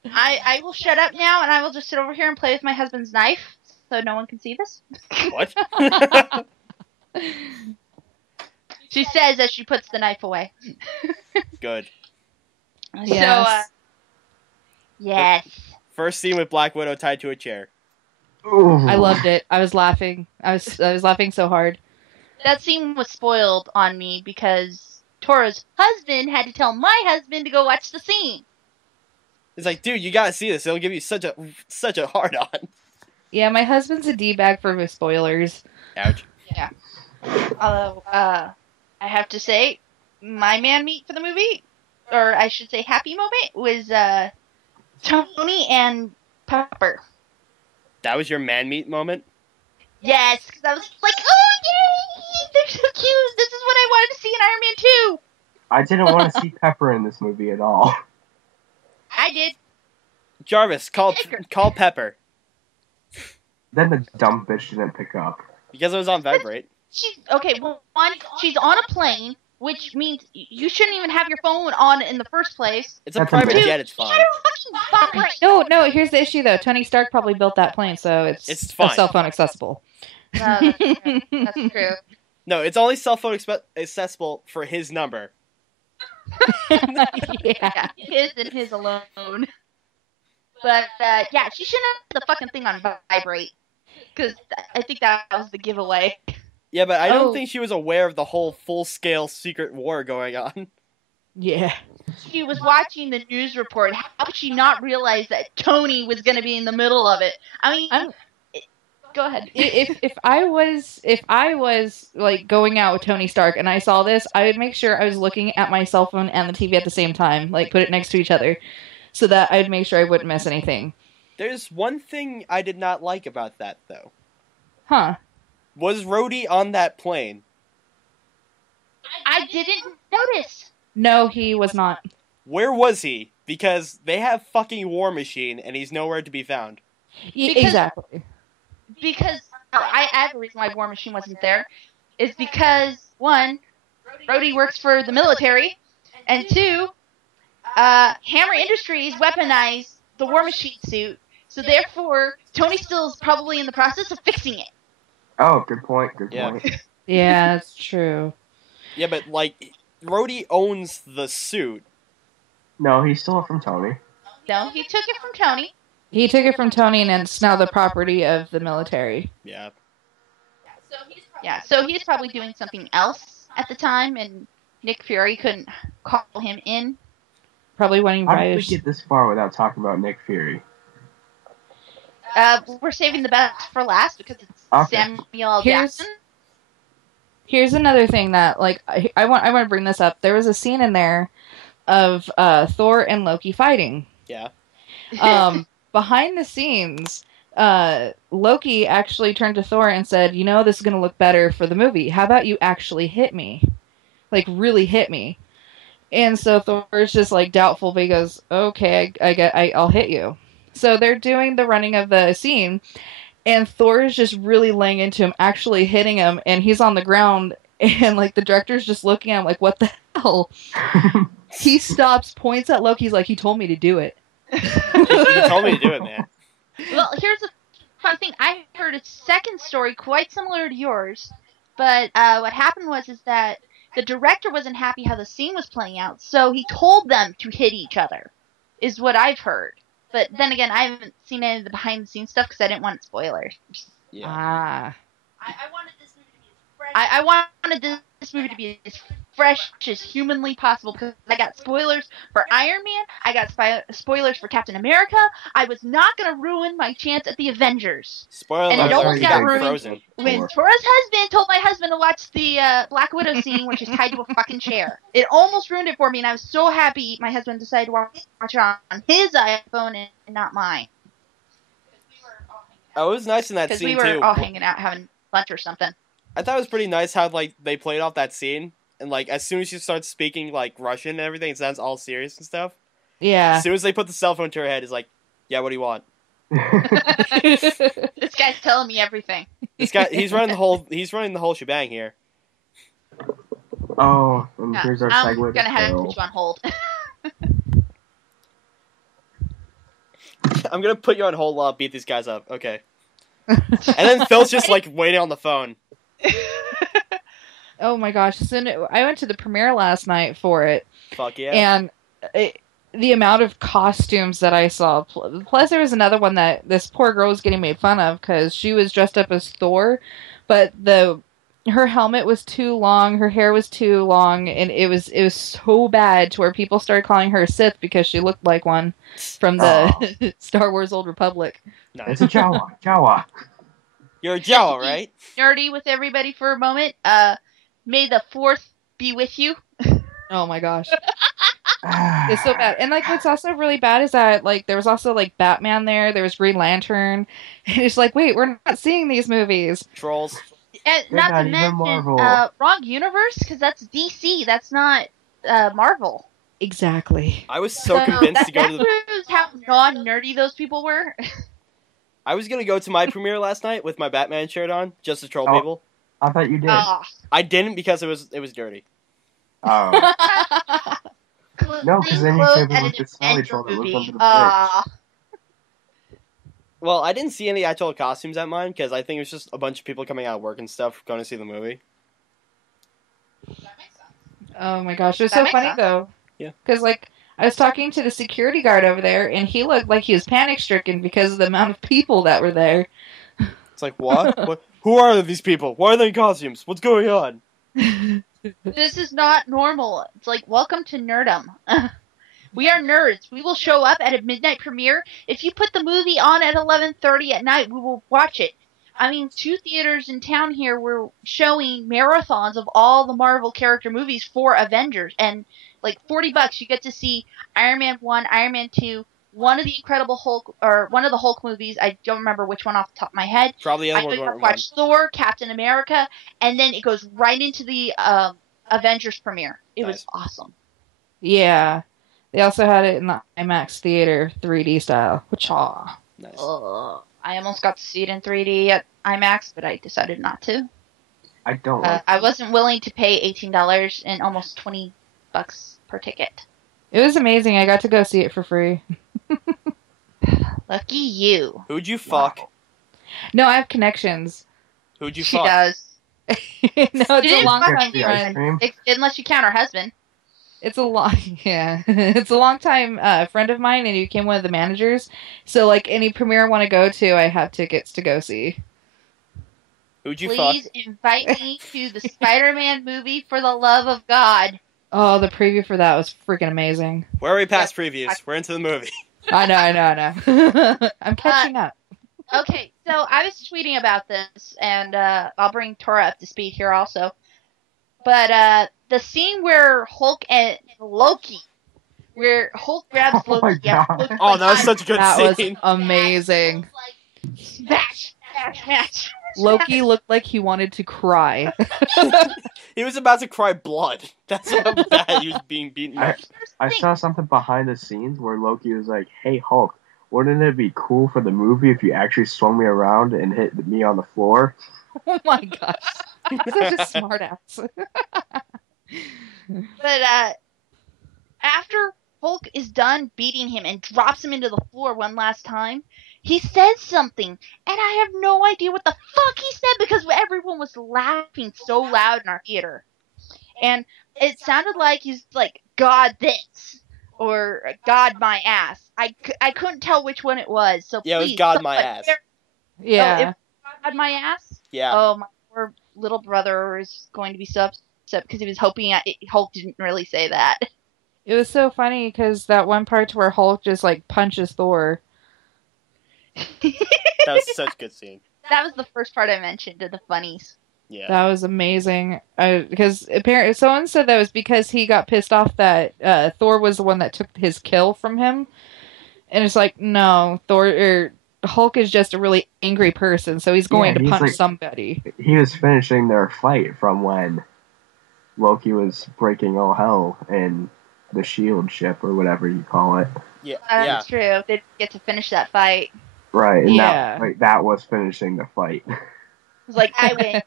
I will shut up now and I will just sit over here and play with my husband's knife so no one can see this. What? She says as she puts the knife away. Good. Yes. Yes. First scene with Black Widow tied to a chair. Ooh. I loved it. I was laughing. I was laughing so hard. That scene was spoiled on me because Tora's husband had to tell my husband to go watch the scene. It's like, dude, you gotta see this. It'll give you such a hard on. Yeah, my husband's a D-bag for spoilers. Ouch. Although, I have to say, my man meet for the movie, or I should say happy moment, was Tony and Pepper. That was your man meat moment? Yes, because I was like, oh yay, they're so cute. in Iron Man 2. I didn't want to see Pepper in this movie at all. I did. Jarvis, call Pepper. Then the dumb bitch didn't pick up. Because it was on vibrate. Well, one, she's on a plane, which means you shouldn't even have your phone on in the first place. It's a That's private amazing. jet, it's fine. No, here's the issue, though. Tony Stark probably built that plane, so it's fine. cell phone accessible. That's true. No, it's only cell phone accessible for his number. Yeah. His and his alone. But, yeah, she shouldn't have the fucking thing on vibrate. Because I think that was the giveaway. Yeah, but I don't think she was aware of the whole full-scale secret war going on. Yeah. She was watching the news report. How could she not realize that Tony was going to be in the middle of it? I mean, go ahead. If I was like going out with Tony Stark and I saw this, I would make sure I was looking at my cell phone and the TV at the same time, like put it next to each other, so that I'd make sure I wouldn't miss anything. There's one thing I did not like about that, though. Huh. Was Rhodey on that plane? I didn't notice. No, he was not. Where was he? Because they have fucking War Machine, and he's nowhere to be found. Exactly. Because I have a reason why War Machine wasn't there. Is because, one, Rhodey works for the military, and two, Hammer Industries weaponized the War Machine suit, so therefore, Tony still is probably in the process of fixing it. Oh, good point. Yeah. Yeah, that's true. Yeah, but, like, Rhodey owns the suit. No, he stole it from Tony. No, he took it from Tony. He took it from Tony, and it's now the property of the military. Yeah. Yeah, so he's probably doing something else at the time, and Nick Fury couldn't call him in. Probably wanting How did we Irish. get this far without talking about Nick Fury? We're saving the best for last because it's Okay. Samuel L. Here's- Jackson. Here's another thing that, like, I want to bring this up. There was a scene in there of Thor and Loki fighting. Yeah. Behind the scenes, Loki actually turned to Thor and said, "You know, this is going to look better for the movie. How about you actually hit me? Like, really hit me?" And so Thor's just, like, doubtful, but he goes, "Okay, I'll hit you." So they're doing the running of the scene, and Thor is just really laying into him, actually hitting him, and he's on the ground, and, like, the director's just looking at him like, what the hell? He stops, points at Loki, he's like, he told me to do it. You told me to do it, man. Well, here's a fun thing. I heard a second story quite similar to yours, but what happened was that the director wasn't happy how the scene was playing out, so he told them to hit each other, is what I've heard. But then again, I haven't seen any of the behind-the-scenes stuff because I didn't want spoilers. Yeah. Ah. I wanted this movie to be as fresh. I wanted this movie to be as fresh as humanly possible because I got spoilers for Iron Man. I got spoilers for Captain America. I was not going to ruin my chance at the Avengers. Spoiler And it alert, almost got ruined. Frozen. When Tora's husband told my husband to watch the Black Widow scene, which is tied to a fucking chair, it almost ruined it for me, and I was so happy my husband decided to watch it on his iPhone and not mine. Oh, it was nice in that Because scene, we were too. all hanging out having lunch or something. I thought it was pretty nice how, like, they played off that scene, and, like, as soon as she starts speaking, like, Russian and everything, it sounds all serious and stuff. Yeah. As soon as they put the cell phone to her head, it's like, yeah, what do you want? This guy's telling me everything. This guy, he's running the whole shebang here. Oh, and Yeah, here's our I'm segue. gonna have to Phil. put you on hold. I'm gonna put you on hold while I beat these guys up. Okay. And then Phil's just, like, waiting on the phone. Oh my gosh. So I went to the premiere last night for it, Fuck yeah. and the amount of costumes that I saw. Plus, there was another one that this poor girl was getting made fun of because she was dressed up as Thor, but her helmet was too long, her hair was too long, and it was so bad to where people started calling her Sith because she looked like one from the Star Wars Old Republic. It's Nice. a Jawa. You're a Jawa, right? Nerdy with everybody for a moment. May the 4th be with you. Oh my gosh. It's so bad. And, like, what's also really bad is that, like, there was also, like, Batman there was Green Lantern, and it's like, wait, we're not seeing these movies. Trolls. And They're not not to even mention, Marvel. wrong universe, because that's DC. That's not Marvel. Exactly. I was so convinced to go that to the. proves how non-nerdy those people were. I was gonna go to my premiere last night with my Batman shirt on, just to troll Oh. people. I thought you did. I didn't because it was dirty. Oh. No, because then you Clothes could at have an looked at Sally Avenger Troll that lived movie. under the bridge. Well, I didn't see any actual costumes at mine because I think it was just a bunch of people coming out of work and stuff going to see the movie. Oh my gosh, it was That so makes funny sense. though. Yeah. Because like I was talking to the security guard over there, and he looked like he was panic stricken because of the amount of people that were there. It's like, what? What? Who are these people? Why are they in costumes? What's going on? This is not normal. It's like, welcome to nerdum. We are nerds. We will show up at a midnight premiere. If you put the movie on at 11:30 at night, we will watch it. I mean, 2 theaters in town here were showing marathons of all the Marvel character movies for Avengers, and like $40 you get to see Iron Man 1, Iron Man 2, one of the Incredible Hulk, or one of the Hulk movies. I don't remember which one off the top of my head. Probably I Edward know you Norton have to watch Thor, Captain America, and then it goes right into the Avengers premiere. It was Nice. awesome. Yeah. They also had it in the IMAX theater 3D style. Which Nice. I almost got to see it in 3D at IMAX, but I decided not to. I don't like I wasn't willing to pay $18 and almost $20 per ticket. it was amazing. I got to go see it for free. Lucky you. Who'd you fuck? Wow. No, I have connections. Who'd you She fuck? does. No, it's a didn't long fucking time the ice friend. cream. Unless you count her husband. It's a long, yeah. It's a long time friend of mine, and he became one of the managers. So, like any premiere I want to go to, I have tickets to go see. Who'd you Please fuck? invite me to the Spider-Man movie for the love of God. Oh, the preview for that was freaking amazing. We're already past previews. We're into the movie. I know. I'm catching up. Okay, so I was tweeting about this, and I'll bring Tora up to speed here also. But the scene where Hulk and Loki, where Hulk grabs Oh my Loki, yeah, God. Loki's Oh, like, that was such a good That scene. was amazing. smash, smash, smash. Loki looked like he wanted to cry. He was about to cry blood. That's how bad he was being beaten up. I saw something behind the scenes where Loki was like, "Hey Hulk, wouldn't it be cool for the movie if you actually swung me around and hit me on the floor?" Oh my gosh. He's such a smart ass. But after Hulk is done beating him and drops him into the floor one last time, he says something, and I have no idea what the fuck he said because everyone was laughing so loud in our theater. And it sounded like he's like, God this, or God my ass. I couldn't tell which one it was, so Yeah, it was please, God my someone- ass. Yeah. God my ass? Yeah. Oh, my poor little brother is going to be so upset because he was hoping Hulk didn't really say that. It was so funny because that one part where Hulk just like punches Thor. That was such a good scene. That was the first part I mentioned of the funnies. Yeah. That was amazing. Because apparently someone said that was because he got pissed off that Thor was the one that took his kill from him. And it's like, no, Hulk is just a really angry person, so he's going Yeah, to he's punch like- somebody. He was finishing their fight from when Loki was breaking all hell in the shield ship or whatever you call it. Yeah. Yeah. That's true. They didn't get to finish that fight. Right, and Yeah. that was finishing the fight. It was like, I win.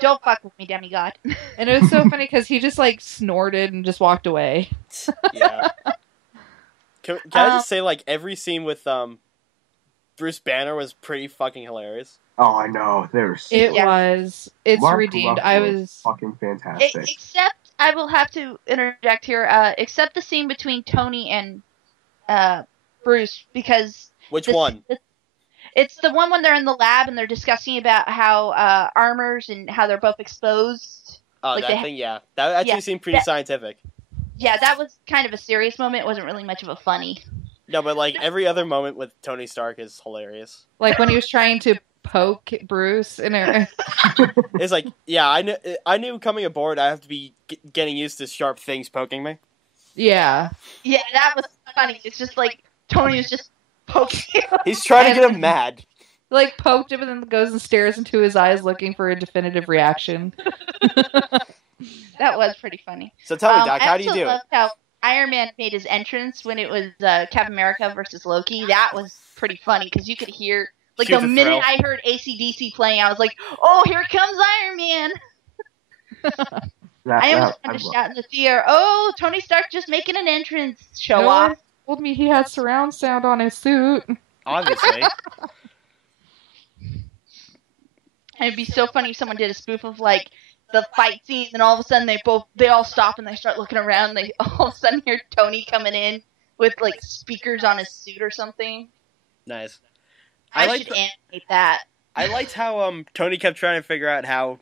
Don't fuck with me, demigod. And it was so funny because he just like snorted and just walked away. Yeah. Can I just say, like, every scene with Bruce Banner was pretty fucking hilarious. Oh, I know. There's It's Mark redeemed. Ruffalo is fucking fantastic. Except, I will have to interject here, except the scene between Tony and Bruce, because Which this- one? it's the one when they're in the lab and they're discussing about how armors and how they're both exposed. Oh, like that thing, yeah. That actually Yeah, seemed pretty that- scientific. Yeah, that was kind of a serious moment. It wasn't really much of a funny. No, but, like, every other moment with Tony Stark is hilarious. Like when he was trying to poke Bruce and It's like, yeah, I knew coming aboard I have to be getting used to sharp things poking me. yeah. Yeah, that was funny. It's just like Tony was just poking him. He's trying to get him mad. Like poked him and then goes and stares into his eyes looking for a definitive reaction. That was pretty funny. So tell me, Doc, how do you I also do it? loved how Iron Man made his entrance when it was Captain America versus Loki. That was pretty funny because you could hear, like, Cue the the minute thrill. I heard AC/DC playing, I was like, oh, here comes Iron Man. I almost wanted to shout in the theater, oh, Tony Stark just making an entrance. Show No off. one told me he had surround sound on his suit. Obviously. And it'd be so funny if someone did a spoof of, like, the fight scenes, and all of a sudden they all stop and they start looking around, and they all of a sudden hear Tony coming in with, like, speakers on his suit or something. Nice. I should animate that. I liked how Tony kept trying to figure out how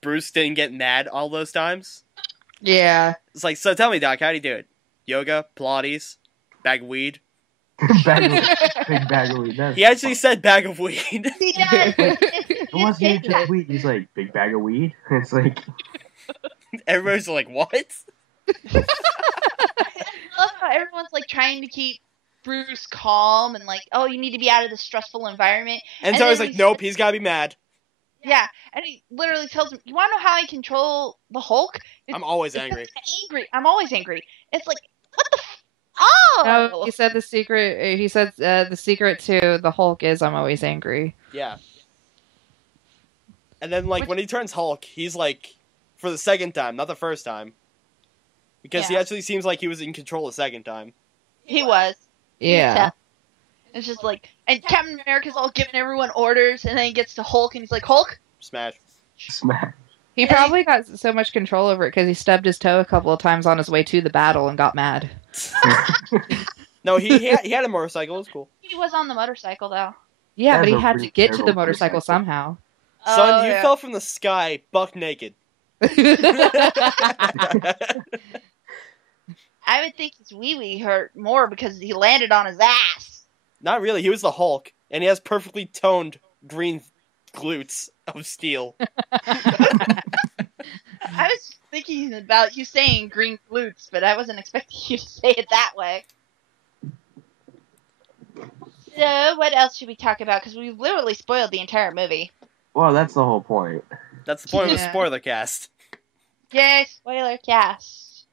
Bruce didn't get mad all those times. Yeah. It's like, so tell me, Doc, how do you do it? Yoga, Pilates, bag of weed? Big bag of weed. He actually said bag of weed. He does. It wasn't even just weed. He's like, big bag of weed? It's like... Everybody's like, what? I love how everyone's, like, trying to keep Bruce calm and, like, oh, you need to be out of this stressful environment. And And Tony's then like, he nope, said- he's gotta be mad. Yeah, and he literally tells him, you want to know how I control the Hulk? I'm always It's angry. because I'm angry. I'm always angry. It's like, what the Oh! No, he said the secret. He said the secret to the Hulk is I'm always angry. Yeah. And then, like, when he turns Hulk, he's like, for the second time, not the first time. Because he Yeah. actually seems like he was in control the second time. He was. Yeah. It's just like, and Captain America's all giving everyone orders, and then he gets to Hulk, and he's like, Hulk? Smash. Smash. He probably got so much control over it because he stubbed his toe a couple of times on his way to the battle and got mad. No, he had a motorcycle. It was cool. He was on the motorcycle, though. Yeah, That but he was a had to pretty get to the terrible motorcycle motorcycle. somehow. Son, you yeah. fell from the sky, buck naked. I would think his wee-wee hurt more because he landed on his ass. Not really. He was the Hulk, and he has perfectly toned green glutes of steel. I was thinking about you saying green glutes, but I wasn't expecting you to say it that way. So, what else should we talk about? Because we literally spoiled the entire movie. Well, that's the whole point. That's the point of the Yeah. spoiler cast. Yay, spoiler cast.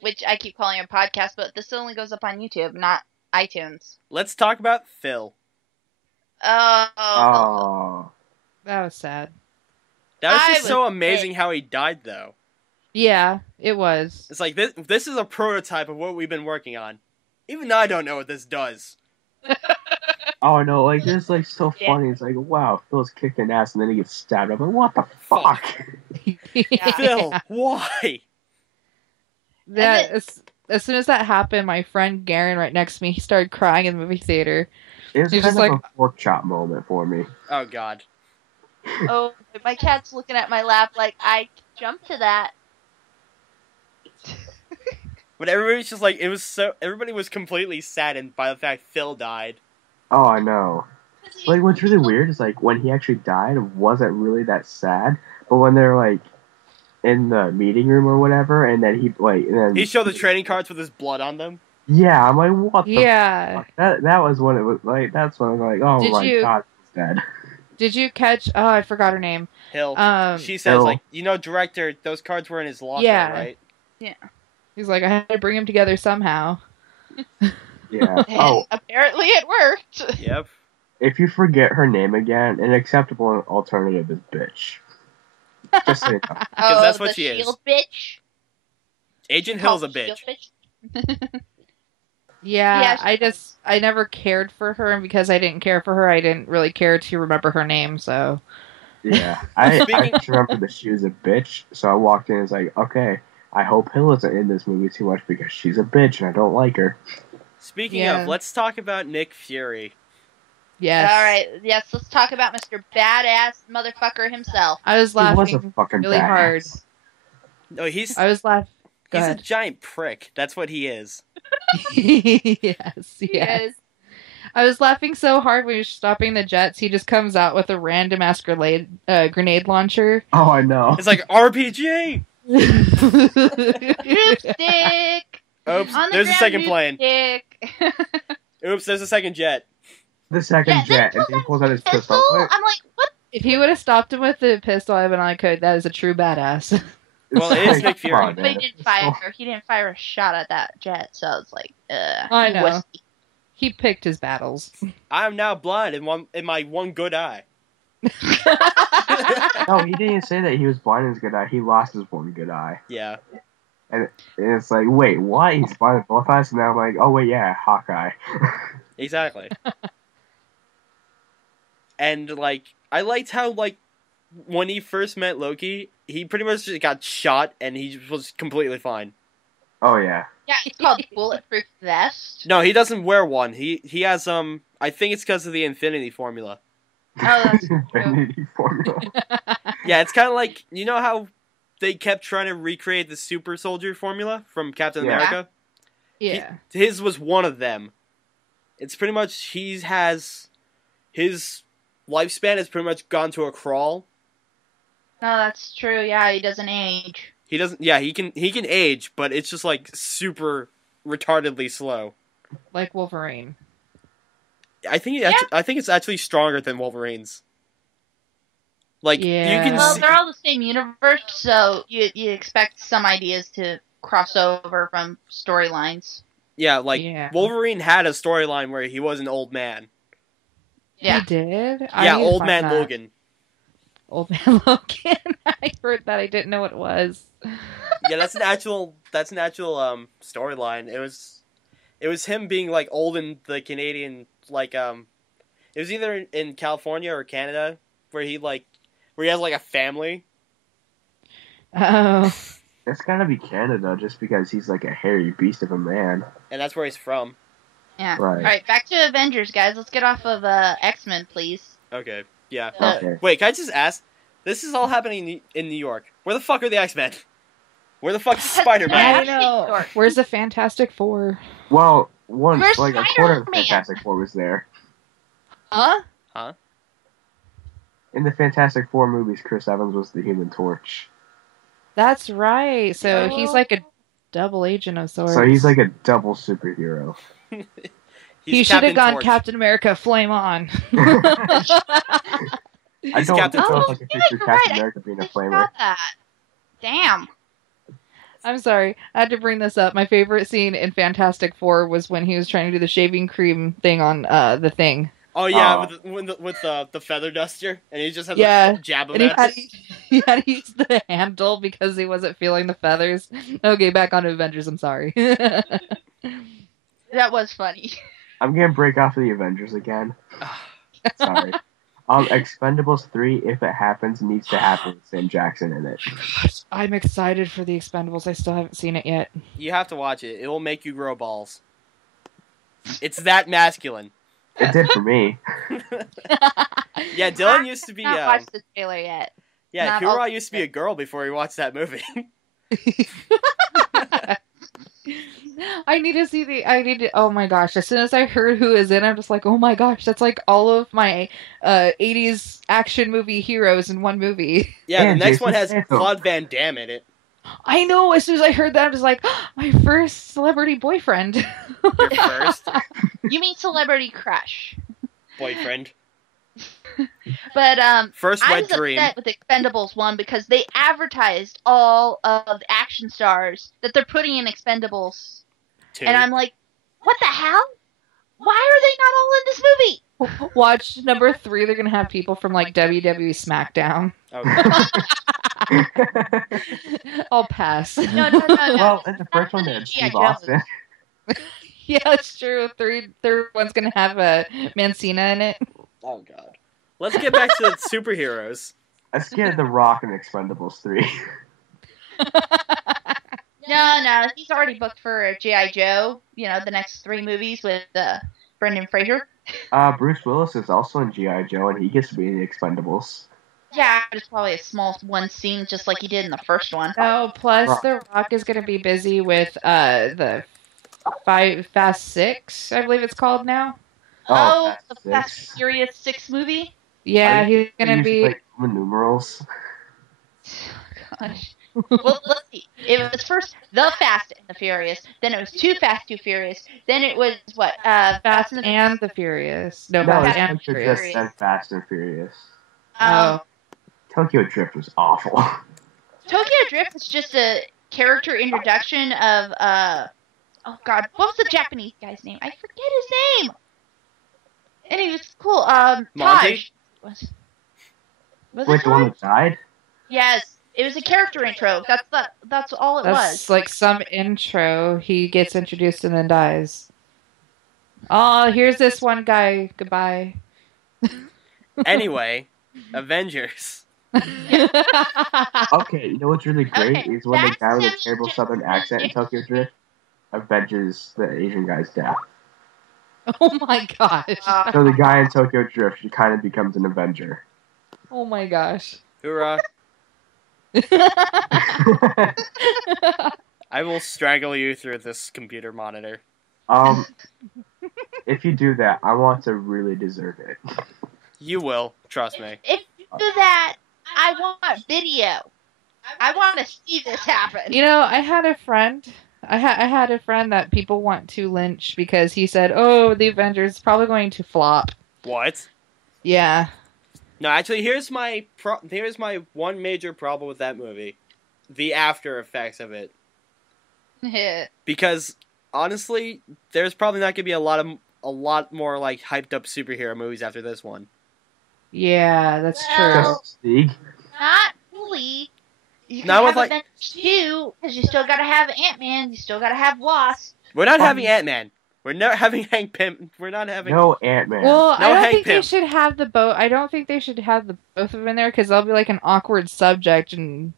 Which I keep calling a podcast, but this only goes up on YouTube, not iTunes. Let's talk about Phil. Oh. That was sad. That was I just was so amazing how he died, though. Yeah, it was. It's like, this is a prototype of what we've been working on. Even I don't know what this does. Oh, no, like, it's, like, so Yeah. funny. It's like, wow, Phil's kicking ass, and then he gets stabbed. I'm like, what the fuck? Yeah. Phil, why? That as soon as that happened, my friend Garen right next to me, he started crying in the movie theater. It was He's kind just of like- a pork chop moment for me. Oh, God. Oh, my cat's looking at my lap like, I jumped to that. But everybody's just like, everybody was completely saddened by the fact Phil died. Oh, I know. Like, what's really weird is, like, when he actually died, it wasn't really that sad. But when they're, like, in the meeting room or whatever, and then and then... He showed the trading cards with his blood on them. Yeah, I'm like, what the Yeah. fuck? That was when it was, like, that's when I'm like, oh Did my you- god, he's dead. Did you catch? Oh, I forgot her name. Hill. She says, Hill. like, director, those cards were in his locker, Yeah. right? He's like, I had to bring him together somehow. Yeah. And Oh, apparently it worked. Yep. if you forget her name again, an acceptable alternative is bitch. Just so you know. Oh, that's what the she is. shield bitch. Agent Hill's a Called shield bitch. Yeah, Yeah, I never cared for her, and because I didn't care for her, I didn't really care to remember her name. So Yeah. I Speaking- just remember that she was a bitch, so I walked in and was like, okay, I hope Hill isn't in this movie too much because she's a bitch and I don't like her. Speaking Yeah. of, let's talk about Nick Fury. yes, All right, yes, let's talk about Mr. Badass motherfucker himself. I was He was a laughing fucking really badass. hard. No, he's I was laughing. Go a ahead. giant prick. That's what he is. Yes, yes. Yes. I was laughing so hard when he was stopping the jets. He just comes out with a random ass grenade launcher. Oh, I know. It's like RPG. Dipstick. Oops, On the there's a ground, second plane. dipstick. Oops, there's a second jet. the second Yeah, then jet, he and pulls he pulls out his out his pistol. pistol. I'm like, what? If he would have stopped him with the pistol, I'd been like, "Okay, that is a true badass." Well, it is Nick Come Fury. on, But man. he didn't fire a shot at that jet, so I was like, I you know. wussy. He picked his battles. I am now blind in my one good eye. No, he didn't say that he was blind in his good eye. He lost his one good eye. Yeah. And it's like, wait, what? He's blind in both eyes? And now I'm like, oh, wait, yeah, Hawkeye. Exactly. And, like, I liked how, like, when he first met Loki, he pretty much just got shot and he was completely fine. Oh, yeah. Yeah, it's called bulletproof vest. No, he doesn't wear one. He has, I think it's because of the Infinity Formula. Oh, that's true. Infinity Formula. Yeah, it's kind of like, you know how they kept trying to recreate the super soldier formula from Captain Yeah. America? Yeah. His was one of them. It's pretty much, his lifespan has pretty much gone to a crawl. No, that's true. Yeah, he doesn't age. He doesn't, yeah, he can age, but it's just like super retardedly slow. Like Wolverine. I think Yeah. I think it's actually stronger than Wolverine's. Like, you Yeah. can Well, see, they're all the same universe, so you expect some ideas to cross over from storylines. yeah, like, Yeah. Wolverine had a storyline where he was an old man. Yeah. He did? Yeah, need to Old find Man that. Logan. Old Man Logan. I heard that. I didn't know what it was. Yeah, that's an actual storyline. It was him being like old in the Canadian, like, it was either in California or Canada where he has like a family. Oh. It's gotta be Canada, just because he's like a hairy beast of a man. And that's where he's from. Yeah. Right. All right, back to Avengers, guys. Let's get off of X-Men, please. Okay, yeah. Okay. Wait, can I just ask? This is all happening in New York. Where the fuck are the X-Men? Where the fuck is Spider-Man? I know. Where's the Fantastic Four? Well, Where's like a quarter of the Spider-Man? Fantastic Four was there. Huh? In the Fantastic Four movies, Chris Evans was the Human Torch. That's right. So Yeah. he's like a double agent of sorts. So he's like a double superhero. He He's should have Captain gone Torch. Captain America, flame on. I He's don't Captain know if Torch. I can Yeah, picture you're Captain right. America being a I flamer. forgot that. Damn. I'm sorry. I had to bring this up. My favorite scene in Fantastic Four was when he was trying to do the shaving cream thing on the thing. Oh yeah, Oh. with the feather duster, and he just had Yeah, to jab him And he at had, it. he had to use the handle because he wasn't feeling the feathers. Okay, back on to Avengers. I'm sorry. That was funny. I'm gonna break off the Avengers again. Sorry. Expendables 3, if it happens, needs to happen with Sam Jackson in it. I'm excited for the Expendables. I still haven't seen it yet. You have to watch it. It will make you grow balls. It's that masculine. It did for me. Yeah, Dylan used to be. Not watched the trailer yet. Yeah, not all- Kura used to be a girl before he watched that movie. I need to see the. I need to. Oh my gosh! As soon as I heard who is in, I'm just like, oh my gosh, that's like all of my 80s action movie heroes in one movie. Yeah, the And next Jason one has Statham. Claude Van Damme in it. I know. As soon as I heard that, I'm just like, my first celebrity boyfriend. Your first You mean Celebrity Crush? boyfriend. But First I wet was dream. upset with Expendables 1 because they advertised all of the action stars that they're putting in Expendables. 2. And I'm like, what the hell? Why are they not all in this movie? Watch number 3. They're gonna have people from like WWE SmackDown. Okay. I'll pass. No. Well, in the first one, they had G.I. Steve Joe. Austin. Yeah, it's true. Third one's gonna have Mancina in it. Oh god. Let's get back to superheroes. Let's get The Rock in Expendables 3. No, he's already booked for G.I. Joe, the next 3 movies with Brendan Fraser. Bruce Willis is also in G.I. Joe, and he gets to be in the Expendables. Yeah, but it's probably a small one scene just like he did in the first one. Oh, plus Rock. The Rock is gonna be busy with the Fast 6, I believe it's called now. Oh, the Fast Fast Six. and Furious 6 movie? Yeah, Are he's They gonna use, be. like Roman numerals. Gosh. Well, let's see. It was first The Fast and the Furious, then it was Too Fast, Too Furious, then it was what? Fast and the Furious. No, No, Fast it's and Tokyo Furious. Drift and Fast and Furious. Um, Tokyo Drift was awful. Tokyo Drift is just a character introduction of oh god, what was the Japanese guy's name? I forget his name. And he was cool. Taj. Monty? Was Wait, it the one Taj? that died? Yes, it was a character intro. That's all it That's was. like some intro. He gets introduced and then dies. Oh, here's this one guy. Goodbye. Anyway, Avengers. Okay, you know what's really great Okay, is when the that's guy with a just- terrible southern accent in Tokyo Drift avenges the Asian guy's death. Oh my gosh. So the guy in Tokyo Drift kind of becomes an Avenger. Oh my gosh. Hoorah. I will strangle you through this computer monitor. If you do that, I want to really deserve it. You will, trust me. If you do that, I want video. I want to see this happen. You know, I had a friend. I had a friend that people want to lynch because he said, "Oh, the Avengers is probably going to flop." What? Yeah. No, actually, here's my one major problem with that movie. The after effects of it. Because, honestly, there's probably not going to be a lot more, like, hyped up superhero movies after this one. Yeah, that's true. Justice League. Not fully. You can Not with, have like- Avengers 2, because you still gotta have Ant-Man, you still gotta have Wasp. We're not having Ant-Man. We're not having Hank Pym. We're not having... No Ant-Man. Well, I don't Hank think they Pym. should have the both. I don't think they should have the both of them in there because they'll be like an awkward subject, and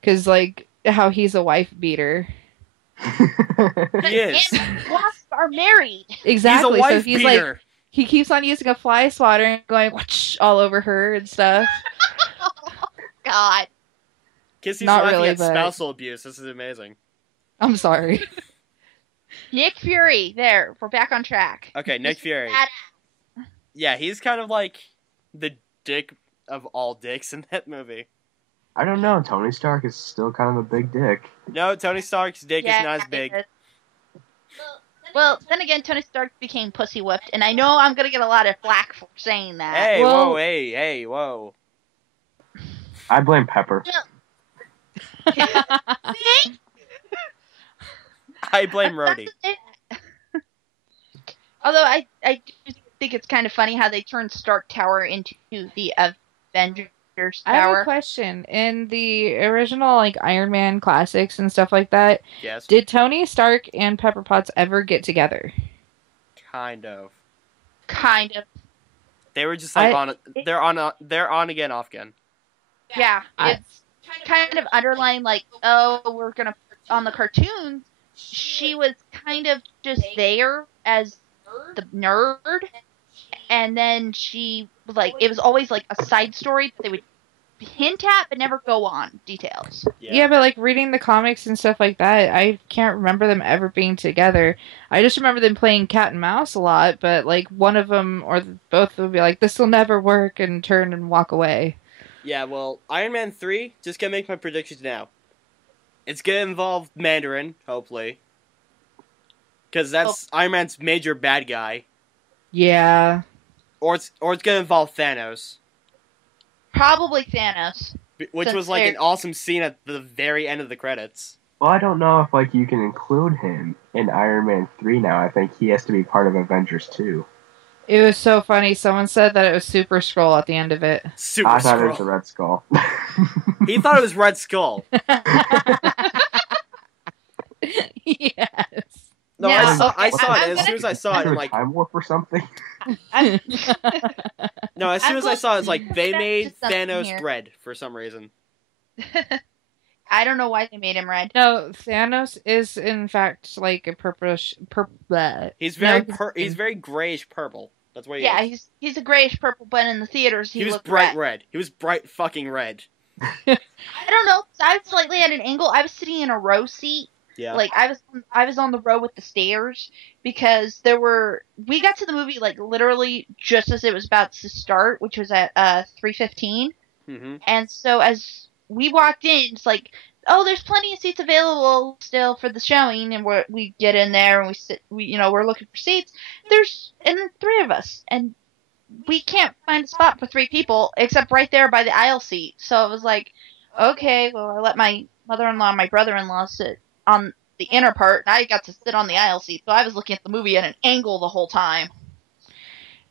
because like how he's a wife beater. He is. Ant-Man and Wasp are married. Exactly. He's a wife so he's beater. like he keeps on using a fly swatter and going whoosh all over her and stuff. God. Kids he's Not laughing really, at but- spousal abuse. This is amazing. I'm sorry. Nick Fury, there, we're back on track. Okay, Nick Fury. Bad- Yeah, he's kind of like the dick of all dicks in that movie. I don't know. Tony Stark is still kind of a big dick. No, Tony Stark's dick Yeah, is not as big. it is. Well, then again, Tony Stark became pussy whipped, and I know I'm gonna get a lot of flack for saying that. Hey, Well- whoa, hey, whoa. I blame Pepper. I blame Rhodey. Although I do think it's kind of funny how they turned Stark Tower into the Avengers I have a Tower. question. In the original like Iron Man classics and stuff like that, Yes, did Tony Stark and Pepper Potts ever get together? kind of. Kind of. They were just like I- they're on again, off again. Yeah, it's kind of underlying, like, oh, we're gonna on the cartoons. She was kind of just there as the nerd, and then she like it was always like a side story that they would hint at but never go on details. Yeah, but like reading the comics and stuff like that, I can't remember them ever being together. I just remember them playing cat and mouse a lot, but like one of them or both would be like, "This will never work," and turn and walk away. Yeah, well, Iron Man 3, just gonna make my predictions now. It's gonna involve Mandarin, hopefully. Because that's Iron Man's major bad guy. Yeah. Or it's gonna involve Thanos. Probably Thanos. Which Since was like an they're- awesome scene at the very end of the credits. Well, I don't know if like you can include him in Iron Man 3 now. I think he has to be part of Avengers 2. It was so funny. Someone said that it was Super Scroll at the end of it. Super I thought it was a Skrull. Red Skull. He thought it was Red Skull. Yes. No, Now, I saw I'm it. As gonna- soon as I saw it, I'm like, Time warp or something. I'm, no, as soon I'm as I going saw it, it's like, they back to made something Thanos here. red for some reason. I don't know why they made him red. No, Thanos is in fact like a purplish. He's very No, he's very grayish purple. That's what he Yeah, is. he's a grayish purple, but in the theaters He was looked bright red. red. He was bright fucking red. I don't know. 'Cause I was slightly at an angle. I was sitting in a row seat. Yeah. Like I was on the row with the stairs because we got to the movie like literally just as it was about to start, which was at 3:15. Mm-hmm. And so as we walked in, it's like oh, there's plenty of seats available still for the showing, and we get in there and we sit. We're looking for seats. There's 3 of us, and we can't find a spot for 3 people except right there by the aisle seat. So it was like, okay, well, I let my mother-in-law and my brother-in-law sit on the inner part, and I got to sit on the aisle seat. So I was looking at the movie at an angle the whole time.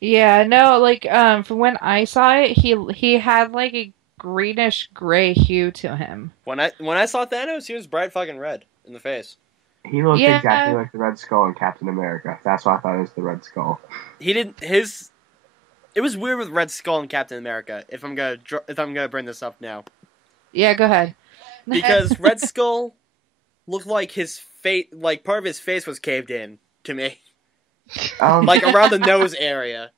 Yeah, no, like from when I saw it, he had like a greenish gray hue to him. When I saw Thanos, he was bright fucking red in the face. He looked Yeah. exactly like the Red Skull in Captain America. That's why I thought it was the Red Skull. He didn't his. It was weird with Red Skull and Captain America. If I'm gonna bring this up now, Yeah, go ahead. because Red Skull looked like his face, like part of his face was caved in to me, like around the nose area.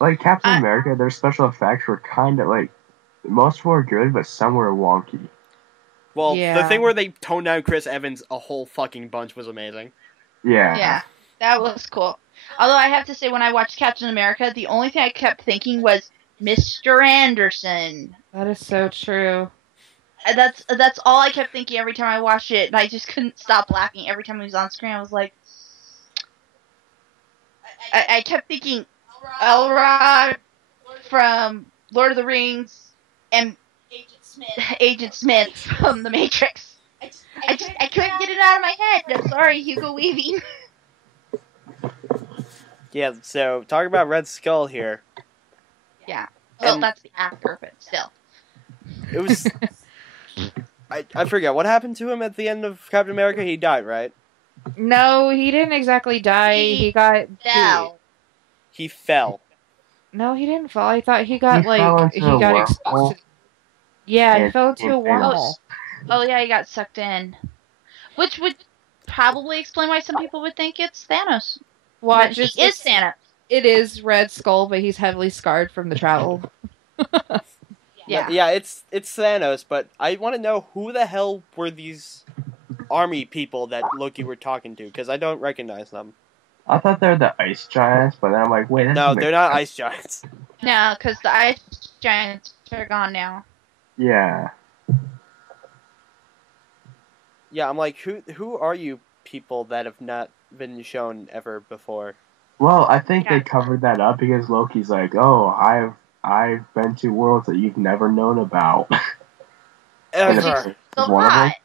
Like Captain America, their special effects were kind of like most were good, but some were wonky. Well, Yeah. the thing where they toned down Chris Evans a whole fucking bunch was amazing. Yeah. Yeah, that was cool. Although I have to say, when I watched Captain America, the only thing I kept thinking was Mr. Anderson. That is so true. And that's all I kept thinking every time I watched it, and I just couldn't stop laughing every time he was on screen. I was like, I kept thinking Elrod from Lord of the Rings and Agent Smith from The Matrix. I couldn't get it out of my head. I'm sorry, Hugo Weaving. Yeah, so talking about Red Skull here. Yeah. Well, And- that's the actor, but still. It was. I forget what happened to him at the end of Captain America. He died, right? No, he didn't exactly die. He got Fell. He fell. No, he didn't fall. I thought he got He fell like into he a got wormhole. exposed. Yeah, he And- fell into a and- wormhole. Oh yeah, he got sucked in. Which would probably explain why some people would think it's Thanos. Watch, But he is Thanos. it is Red Skull, but he's heavily scarred from the travel. Yeah. Yeah, it's Thanos, but I want to know who the hell were these army people that Loki were talking to, because I don't recognize them. I thought they were the ice giants, but then I'm like, wait, that No, doesn't they're make not sense. ice giants. No, because the ice giants are gone now. Yeah. Yeah, I'm like, who are you people that have not been shown ever before? Well, I think Yeah. they covered that up because Loki's like, oh, I've been to worlds that you've never known about. And Ever. it's So one of them. what?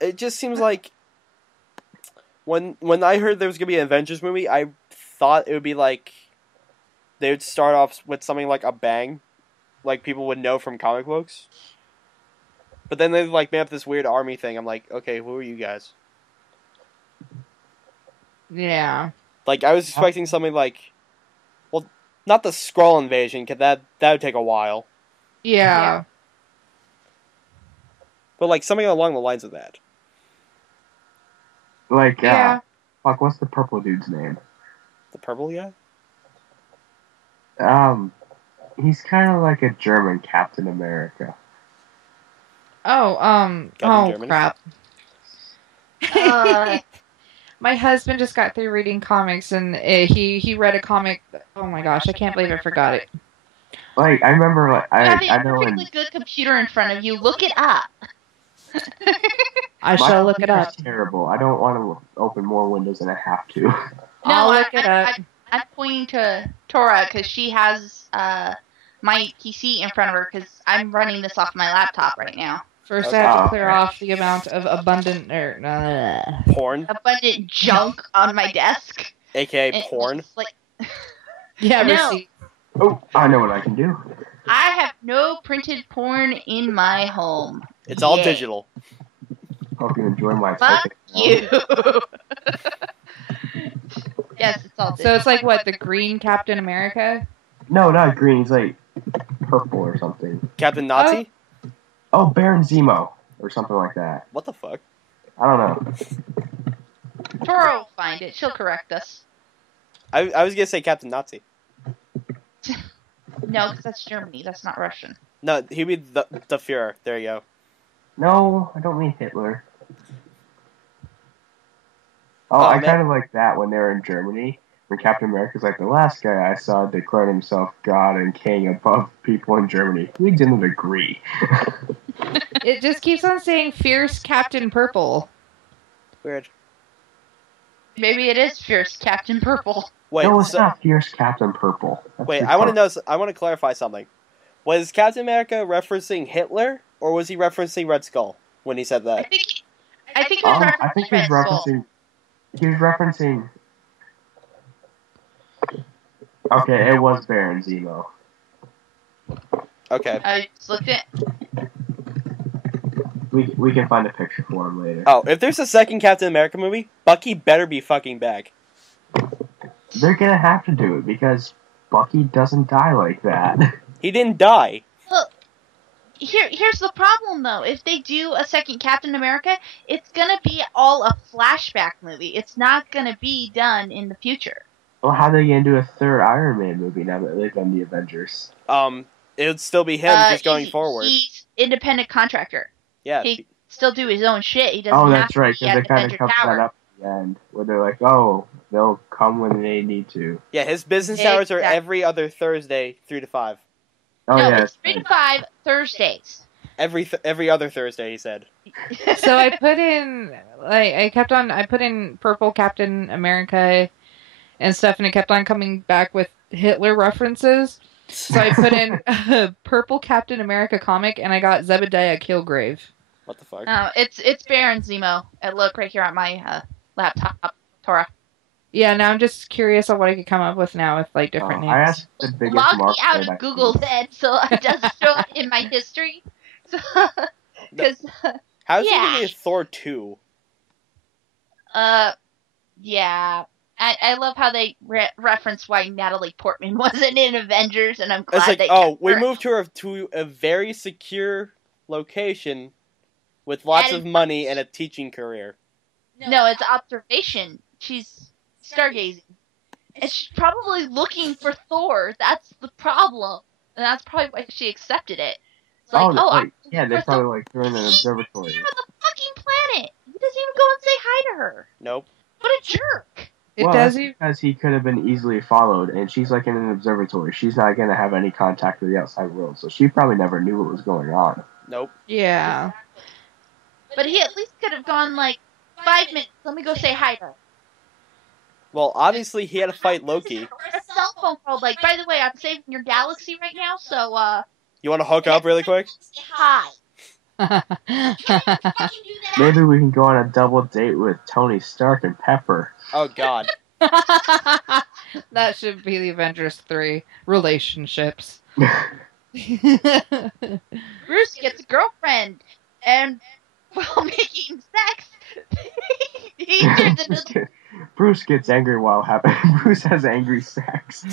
It just seems like when I heard there was gonna be an Avengers movie, I thought it would be like they would start off with something like a bang, like people would know from comic books. But then they like made up this weird army thing. I'm like, okay, who are you guys? Yeah. Like I was expecting something like, well, not the Skrull invasion, cause that would take a while. Yeah. But like something along the lines of that. Like, Yeah. fuck, what's the purple dude's name? The purple guy? He's kind of like a German Captain America. Oh, Got in oh Germany? crap. Uh, My husband just got through reading comics, and he read a comic. Oh my gosh, I can't believe I forgot it. Like, I remember, like, you have I a know perfectly in good computer in front of you. Look it up. I shall look it up. computer's terrible. I don't want to open more windows than I have to. I'll look it up. I'm pointing to Tora because she has my PC in front of her because I'm running this off my laptop right now. First, I have to Oh, clear okay. off the amount of abundant Porn, Abundant junk on my desk. aka And porn. it's like, yeah, No. receipt. Oh, I know what I can do. I have no printed porn in my home. It's all Yay. digital. Hope you enjoy my Fuck typing. you. Yes, it's all So it's like what, the green Captain America? No, not green. He's like purple or something. Captain Nazi? Oh, Baron Zemo or something like that. What the fuck? I don't know. Tora will find it. She'll correct us. I was gonna say Captain Nazi. No, because that's Germany. That's not Russian. No, he'd be the Führer. There you go. No, I don't mean Hitler. Oh, Oh, I man. kind of like that when they were in Germany, when Captain America's like, the last guy I saw declared himself God and king above people in Germany. We didn't agree. It just keeps on saying Fierce Captain Purple. Weird. Maybe it is Fierce Captain Purple. Wait, No, it's so, not Fierce Captain Purple. That's wait. your I want to part. know. I want to clarify something. Was Captain America referencing Hitler, or was he referencing Red Skull when he said I that? think he was referencing I think he was Red Skull. referencing. He was referencing. Okay, it was Baron Zemo. Okay. I just looked at. We can find a picture for him later. Oh, if there's a second Captain America movie, Bucky better be fucking back. They're gonna have to do it because Bucky doesn't die like that. He didn't die. Look, here's the problem though. If they do a second Captain America, it's gonna be all a flashback movie. It's not gonna be done in the future. Well, how are they gonna do a third Iron Man movie now that they've done the Avengers? It would still be him just going forward. He's independent contractor. Yeah. He still do his own shit. He doesn't Oh, have that's to right, be because at they the kind Avenger of covered Tower. that up at the end, where they're like, oh, they'll come when they need to. Yeah, his business hours are Exactly. every other Thursday, 3 to 5. Oh, no, yeah. it's 3 to 5 Thursdays. Every other Thursday, he said. So I put in, I put in Purple Captain America and stuff, and it kept on coming back with Hitler references. So I put in Purple Captain America comic, and I got Zebediah Killgrave. What the fuck? It's Baron Zemo. Look right here on my laptop, Tora. Yeah, now I'm just curious on what I could come up with now with like different I names. asked the biggest Log me mark out that of I Google see. then, so it doesn't show up in my history. Because How's he yeah. gonna be a Thor 2? yeah. I love how they reference why Natalie Portman wasn't in Avengers, and I'm glad It's like, they oh, kept we her. moved her to a very secure location with lots of money and a teaching career. No, it's observation. She's stargazing. And she's probably looking for Thor. That's the problem. And that's probably why she accepted it. It's like, I'm yeah, looking they for probably Thor. like they're in an He's observatory. center of the fucking planet. He doesn't even go and say hi to her. Nope. What a jerk. It Well, does that's you. because he could have been easily followed, and she's like in an observatory. She's not gonna have any contact with the outside world, so she probably never knew what was going on. Nope. Yeah. But he at least could have gone like 5 minutes. Let me go say hi to her. Well, obviously he had to fight Loki. Or a cell phone call like, by the way, I'm saving your galaxy right now, so You want to hook up really quick? say hi. Maybe we can go on a double date with Tony Stark and Pepper. Oh God. That should be the Avengers 3 relationships. Bruce gets a girlfriend, and while making sex, he turns into Bruce gets angry while having. Bruce has angry sex.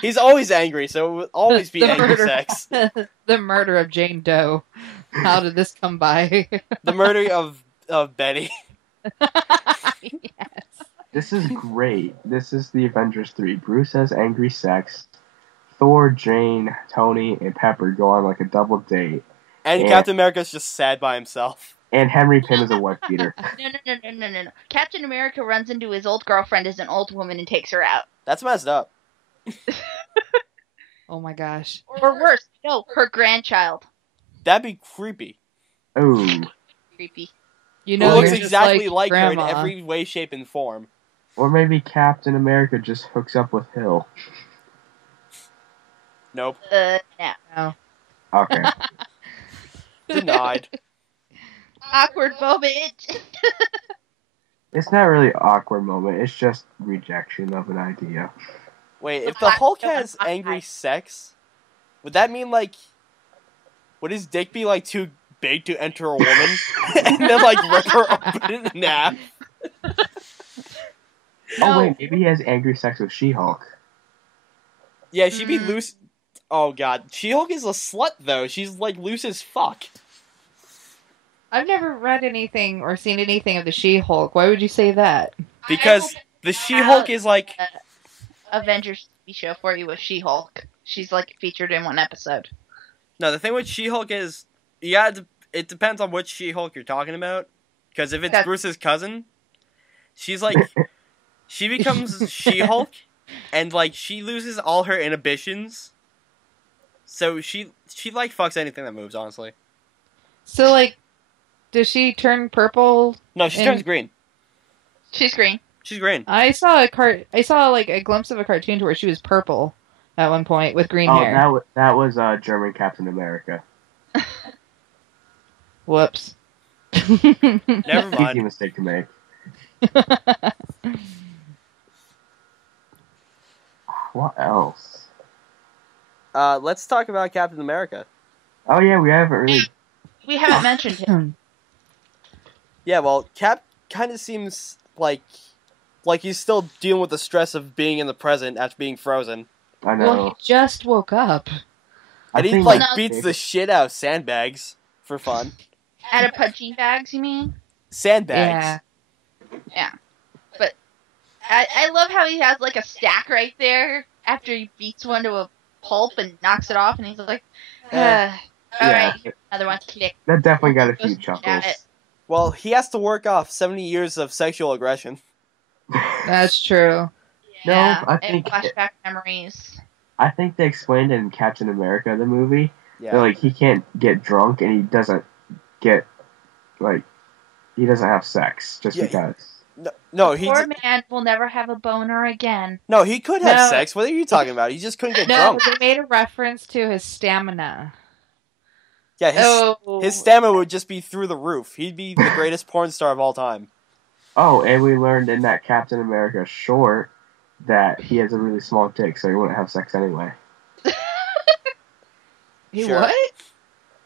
He's always angry, so it would always be The angry murder. sex. The murder of Jane Doe. How did this come by? The murder of Betty. Yes. This is great. This is the Avengers 3. Bruce has angry sex. Thor, Jane, Tony, and Pepper go on like a double date. And Yeah. Captain America's just sad by himself. And Henry Pym is a wife beater. No. Captain America runs into his old girlfriend as an old woman and takes her out. That's messed up. Oh my gosh. Or worse, no, her grandchild. That'd be creepy. Ooh. Creepy. You Who know, looks you're just exactly like her in Grandma. every way, shape, and form. Or maybe Captain America just hooks up with Hill. Nope. No. No. Okay. Denied. Awkward moment. It's not really an awkward moment. It's just rejection of an idea. Wait, if the Hulk has angry sex, would that mean, like, would his dick be, like, too big to enter a woman? And then, like, rip her open in half? Oh wait, maybe he has angry sex with She-Hulk. Yeah, she'd be loose. Oh, God. She-Hulk is a slut, though. She's, like, loose as fuck. I've never read anything or seen anything of the She-Hulk. Why would you say that? Because the She-Hulk is, like... Avengers TV show for you with She-Hulk. She's like featured in one episode. No, the thing with She-Hulk is... Yeah, it depends on which She-Hulk you're talking about. Because if it's That's- Bruce's cousin, she's, like... She becomes She-Hulk, and like she loses all her inhibitions. So she like fucks anything that moves, honestly. So, like, does she turn purple? No, she turns green. She's green. She's green. I saw like a glimpse of a cartoon to where she was purple at one point with green hair. Oh, that was German Captain America. Whoops. Never Easy mind. mistake to make. What else? Let's talk about Captain America. Oh yeah, we haven't really. We haven't mentioned him. Yeah, well, Cap kind of seems like he's still dealing with the stress of being in the present after being frozen. I know. Well, he just woke up. And he think like my beats the favorite- shit out of sandbags for fun. Out of punching bags, you mean? Sandbags. Yeah. But I love how he has like a stack right there after he beats one to a pulp and knocks it off, and he's like, all Yeah. right, here's another one. Click. That definitely got a few Goes chuckles. at it. Well, he has to work off 70 years of sexual aggression. That's true. No, Yeah, I and think- flashback memories. I think they explained in Captain America the movie Yeah. that like he can't get drunk and he doesn't get like he doesn't have sex just Yeah, because. No, he Poor man will never have a boner again. no, he could have No. sex. What are you talking about? He just couldn't get No, drunk. they made a reference to his stamina. Yeah, Oh, his stamina would just be through the roof. He'd be the greatest porn star of all time. Oh, and we learned in that Captain America short that he has a really small dick, so he wouldn't have sex anyway. He Sure. what?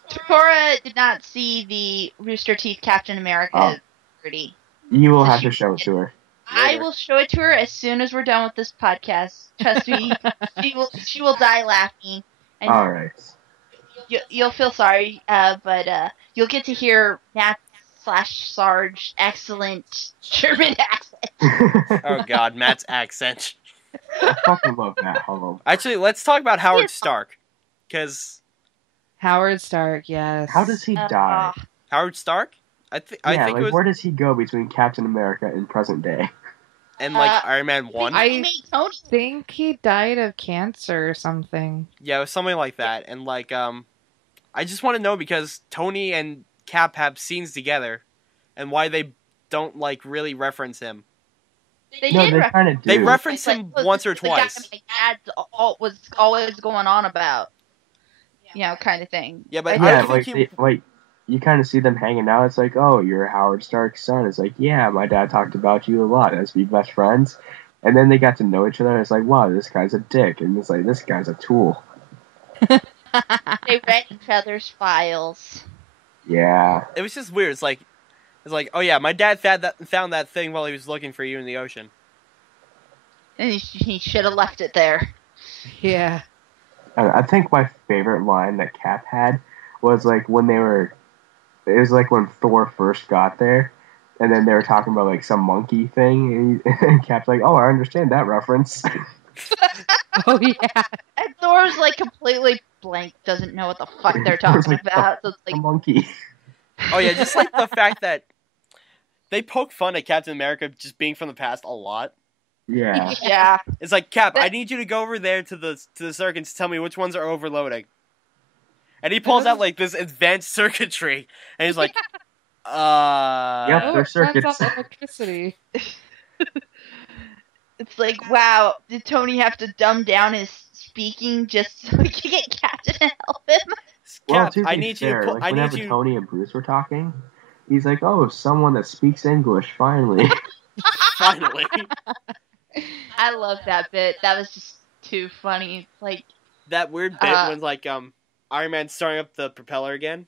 Tora did not see the Rooster Teeth Captain America Oh. parody. You will have to show it to her. I Later. will show it to her as soon as we're done with this podcast. Trust me, she will die laughing, and All right. you'll feel sorry, but you'll get to hear Matt/Sarge excellent German accent. Oh God, Matt's accent. I fucking love that. Hello. Actually, let's talk about Howard Stark, because Howard Stark, yes. How does he die? Howard Stark. I think Yeah, it like was where does he go between Captain America and present day? and like Iron Man 1. I- He made Tony. think he died of cancer or something. Yeah, it was something like that. And like I just want to know because Tony and Cap have scenes together, and why they don't like really reference him. They No, did they reference kind of do. They reference like, him "Look, once or this is the guy twice. my dad was always going on about, kind of thing. Yeah, but Yeah, I think he, like you kind of see them hanging out. It's like, oh, you're Howard Stark's son. It's like, yeah, my dad talked about you a lot as we best friends. And then they got to know each other. And it's like, wow, this guy's a dick, and it's like, this guy's a tool. They read each other's files. Yeah, it was just weird. It's like, oh yeah, my dad found that thing while he was looking for you in the ocean. And he should have left it there. Yeah. I think my favorite line that Cap had was like when they were. It was like when Thor first got there, and then they were talking about like some monkey thing, and Cap's like, "Oh, I understand that reference." Oh yeah. And Thor's like completely blank, doesn't know what the fuck they're talking Like, about. So it's A like, monkey. Oh yeah, just like the fact that they poke fun at Captain America just being from the past a lot. Yeah. yeah. It's like, Cap, I need you to go over there to the circuits to tell me which ones are overloading. And he pulls out like this advanced circuitry, and he's like, Yep. Oh, They're it runs circuits. off electricity. It's like, wow, did Tony have to dumb down his speaking just so he could get Captain to help him? Well, Cap, to be I need fair, you to like I need whenever you. Tony and Bruce were talking, he's like, "Oh, someone that speaks English, finally." Finally. I love that bit. That was just too funny. It's like, That weird bit when like Iron Man's starting up the propeller again.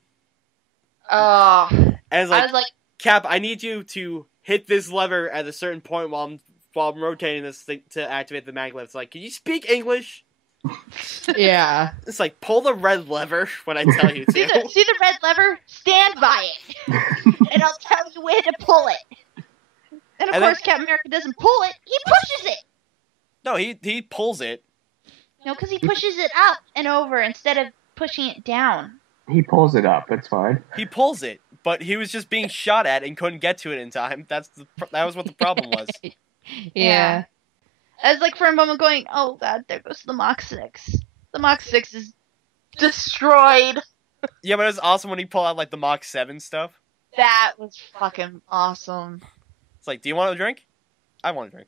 oh, And it's I like, was like, Cap, I need you to hit this lever at a certain point while I'm rotating this thing to activate the magnet. It's like, can you speak English? Yeah. It's like, pull the red lever when I tell you see to. the red lever? Stand by it, and I'll tell you when to pull it. And of And course, then- Captain America doesn't pull it; he pushes it. No, he pulls it. No, because he pushes it up and over instead of pushing it down. He pulls it up. It's fine. He pulls it, but he was just being shot at and couldn't get to it in time. That was what the problem was. Yeah. I was like for a moment going, oh god, there goes the Mach 6. The Mach 6 is destroyed. Yeah, but it was awesome when he pulled out like the Mach 7 stuff. That was fucking awesome. It's like, do you want a drink? I want a drink.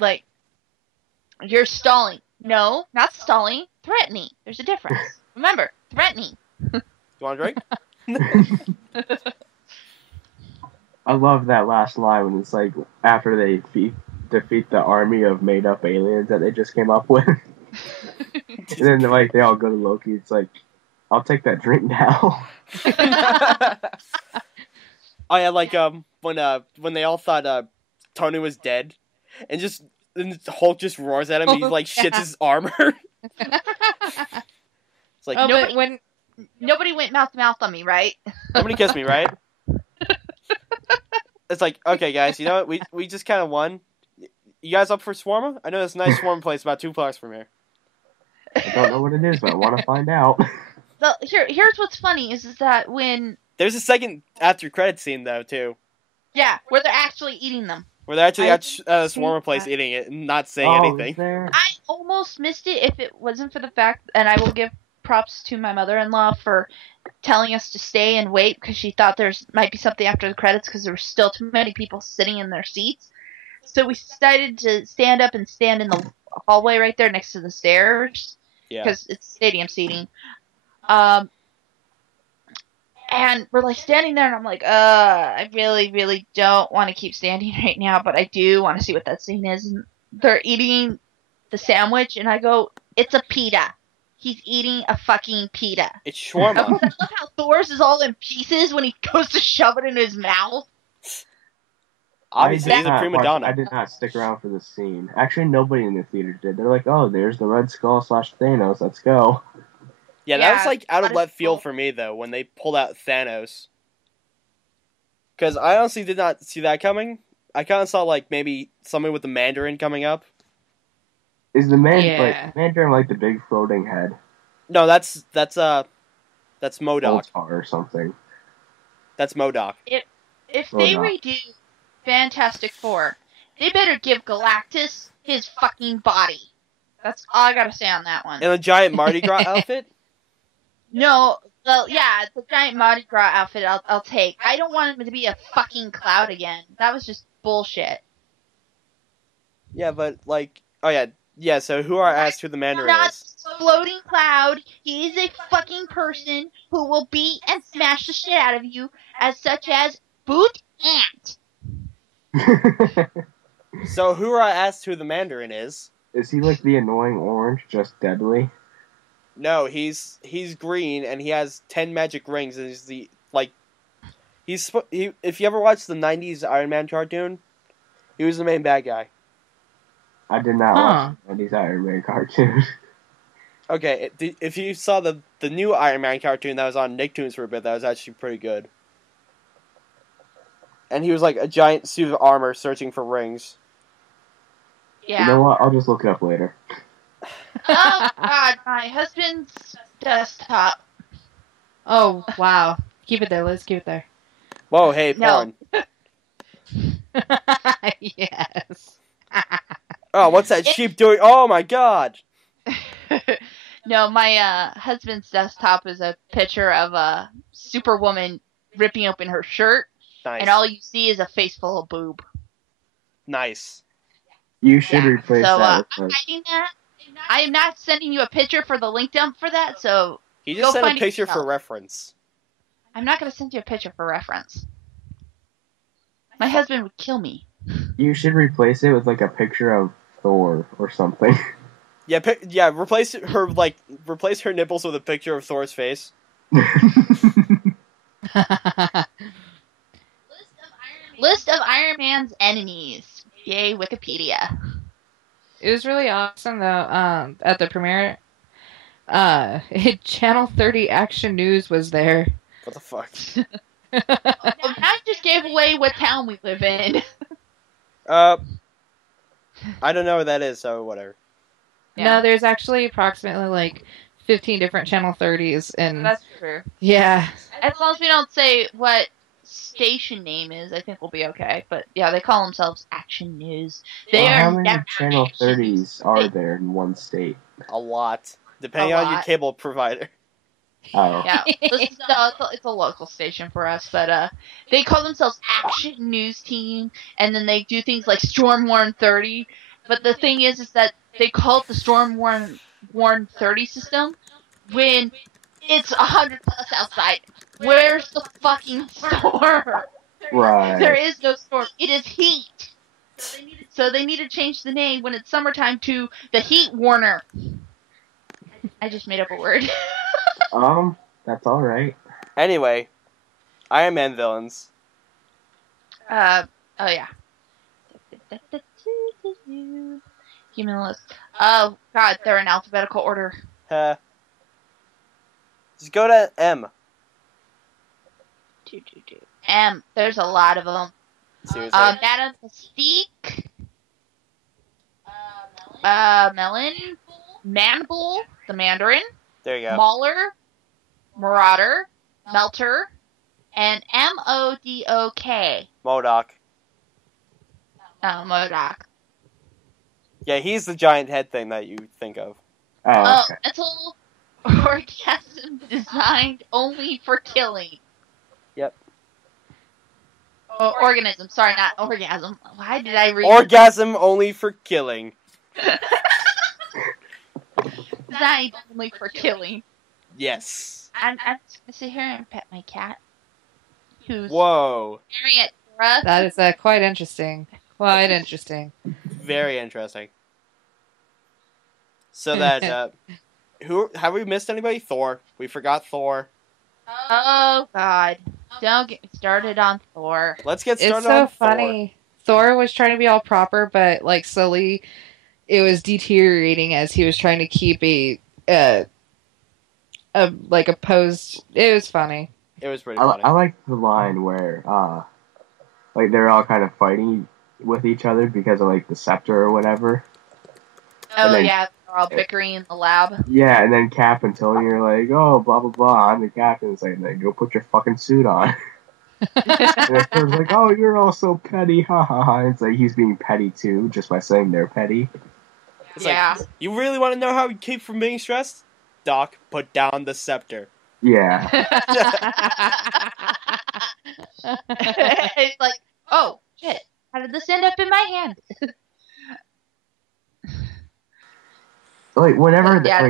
Like, you're stalling. No, not stalling. Threatening. There's a difference. Remember, threatening. You want a drink? I love that last line when it's like after they defeat the army of made up aliens that they just came up with. And then like they all go to Loki. It's like, I'll take that drink now. Oh yeah, like when they all thought Tony was dead, and then Hulk just roars at him. And he like shits his armor. It's like Nobody went mouth to mouth on me, right? nobody kissed me, right? It's like, okay, guys, you know what? We just kind of won. You guys up for Swarma? I know this nice Swarma place about 2 blocks from here. I don't know what it is, but I want to find out. Here's what's funny is that when There's a second after credit scene though too, where they're actually eating them. where they're actually at the I've Swarma seen place that. eating it and not saying Oh, anything. is there? I almost missed it if it wasn't for the fact, and I will give props to my mother-in-law for telling us to stay and wait because she thought there's might be something after the credits because there were still too many people sitting in their seats. So we decided to stand up and stand in the hallway right there next to the stairs Yeah. because it's stadium seating. And we're like standing there, and I'm like, I really, really don't want to keep standing right now, but I do want to see what that scene is. And they're eating the sandwich, and I go, it's a pita. He's eating a fucking pita. It's shawarma. I love how Thor's is all in pieces when he goes to shove it in his mouth. Obviously, he's a prima donna. I did not stick around for this scene. Actually, nobody in the theater did. They're like, oh, there's the Red Skull / Thanos. Let's go. Yeah, that was Yeah, like out of that is left field cool. for me though when they pulled out Thanos. Because I honestly did not see that coming. I kind of saw like maybe something with the Mandarin coming up. Is the Yeah. Mandarin like the big floating head? No, that's MODOK. Moltar or something. That's MODOK. If Oh, they no. redo Fantastic Four, they better give Galactus his fucking body. That's all I gotta say on that one. In a giant Mardi Gras outfit. No, well, yeah, the giant Mardi Gras outfit I'll take. I don't want him to be a fucking cloud again. That was just bullshit. Yeah, but like, oh yeah. So who are asked who the Mandarin Not is? floating cloud. He is a fucking person who will beat and smash the shit out of you, as such as Boot Ant. So who are asked who the Mandarin is? Is he like the annoying orange, just deadly? No, he's green and he has 10 magic rings and he's the if you ever watched the 90s Iron Man cartoon, he was the main bad guy. I did not watch these Iron Man cartoons. Okay, if you saw the new Iron Man cartoon that was on Nicktoons for a bit, that was actually pretty good. And he was like a giant suit of armor searching for rings. Yeah. You know what? I'll just look it up later. Oh god, my husband's desktop. Oh, wow. Keep it there, Liz. Keep it there. Whoa, hey, No. porn. Yes. Oh, what's that sheep doing? Oh my god! No, my husband's desktop is a picture of a Superwoman ripping open her shirt, Nice. and all you see is a face full of boob. Nice. You should replace So that I'm with hiding that. I am not sending you a picture for the link dump for that, so He Go just sent a find it picture for yourself. reference. I'm not going to send you a picture for reference. My husband would kill me. you should replace it with like a picture of Thor or something. Yeah, replace her nipples with a picture of Thor's face. List of Iron Man's enemies. Yay, Wikipedia. It was really awesome though. At the premiere, Channel 30 Action News was there. What the fuck? Well, that just gave away what town we live in. I don't know what that is, so whatever. Yeah. No, there's actually approximately like 15 different Channel 30s, and That's true. yeah, As long as we don't say what station name is, I think we'll be okay. But yeah, they call themselves Action News. They Well, are how many never channel Action News. 30s are there in one state? A lot, depending on your cable provider. Oh, Yeah, it's a local station for us, but they call themselves Action News Team, and then they do things like Storm Warn 30. But the thing is that they call it the Storm Warn 30 system when it's 100 plus outside. Where's the fucking storm? There right. is no storm. It is heat. So they need to change the name when it's summertime to the Heat Warner. I just made up a word. That's all right. Anyway, Iron Man villains. Oh yeah. Give me the list. Oh god, they're in alphabetical order. Just go to M. M. There's a lot of them. Seriously. Madame Mystique. Melon. Manbull, the Mandarin. There you go. Mauler. Marauder. Melter. And Modok. MODOK. Oh, MODOK. Yeah, he's the giant head thing that you think of. Oh, okay. Mental orgasm designed only for killing. Yep. Oh, organism. Sorry, not orgasm. Why did I read Orgasm only for killing. Designed only for killing. Yes. I'm gonna sit here and pet my cat. Who's Whoa. staring at Dora. That is quite interesting. Quite interesting. Very interesting. So that, who have we missed anybody? Thor. We forgot Thor. Oh god. Don't get me started on Thor. Let's get started It's so on funny. Thor was trying to be all proper, but like slowly, it was deteriorating as he was trying to keep a posed. It was funny. Thor. It was pretty funny. I like the line where, like they're all kind of fighting with each other because of like the scepter or whatever. Oh And then- yeah, they're all bickering in the lab. Yeah, and then Cap and Tony are like, oh, blah, blah, blah, I'm the captain. It's like, then go put your fucking suit on. And Thor's like, oh, you're all so petty, ha ha ha. It's like he's being petty too, just by saying they're petty. It's Yeah. like, you really want to know how we keep from being stressed? Doc, put down the scepter. Yeah. It's like, oh shit, how did this end up in my hand? Like, whenever, Yeah.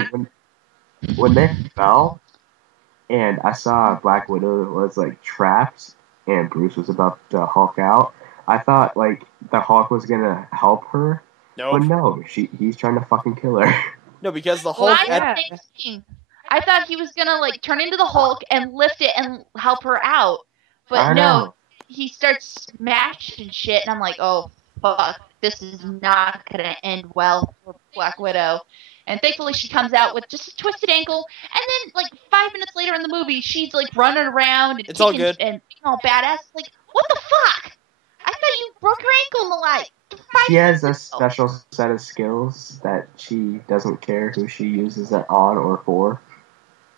when they fell, and I saw Black Widow was, like, trapped, and Bruce was about to Hulk out, I thought, like, the Hulk was gonna help her, No. but no, he's trying to fucking kill her. No, because the Well, Hulk... I had the same thing. I thought he was gonna like turn into the Hulk and lift it and help her out, but I no, know. he starts smashing shit, and I'm like, oh fuck, this is not gonna end well for Black Widow. And thankfully, she comes out with just a twisted ankle, and then like 5 minutes later in the movie, she's like running around and It's all kicking good. and being all badass. Like, what the fuck? I thought you broke your ankle in the light. She has a special set of skills that she doesn't care who she uses it on or for.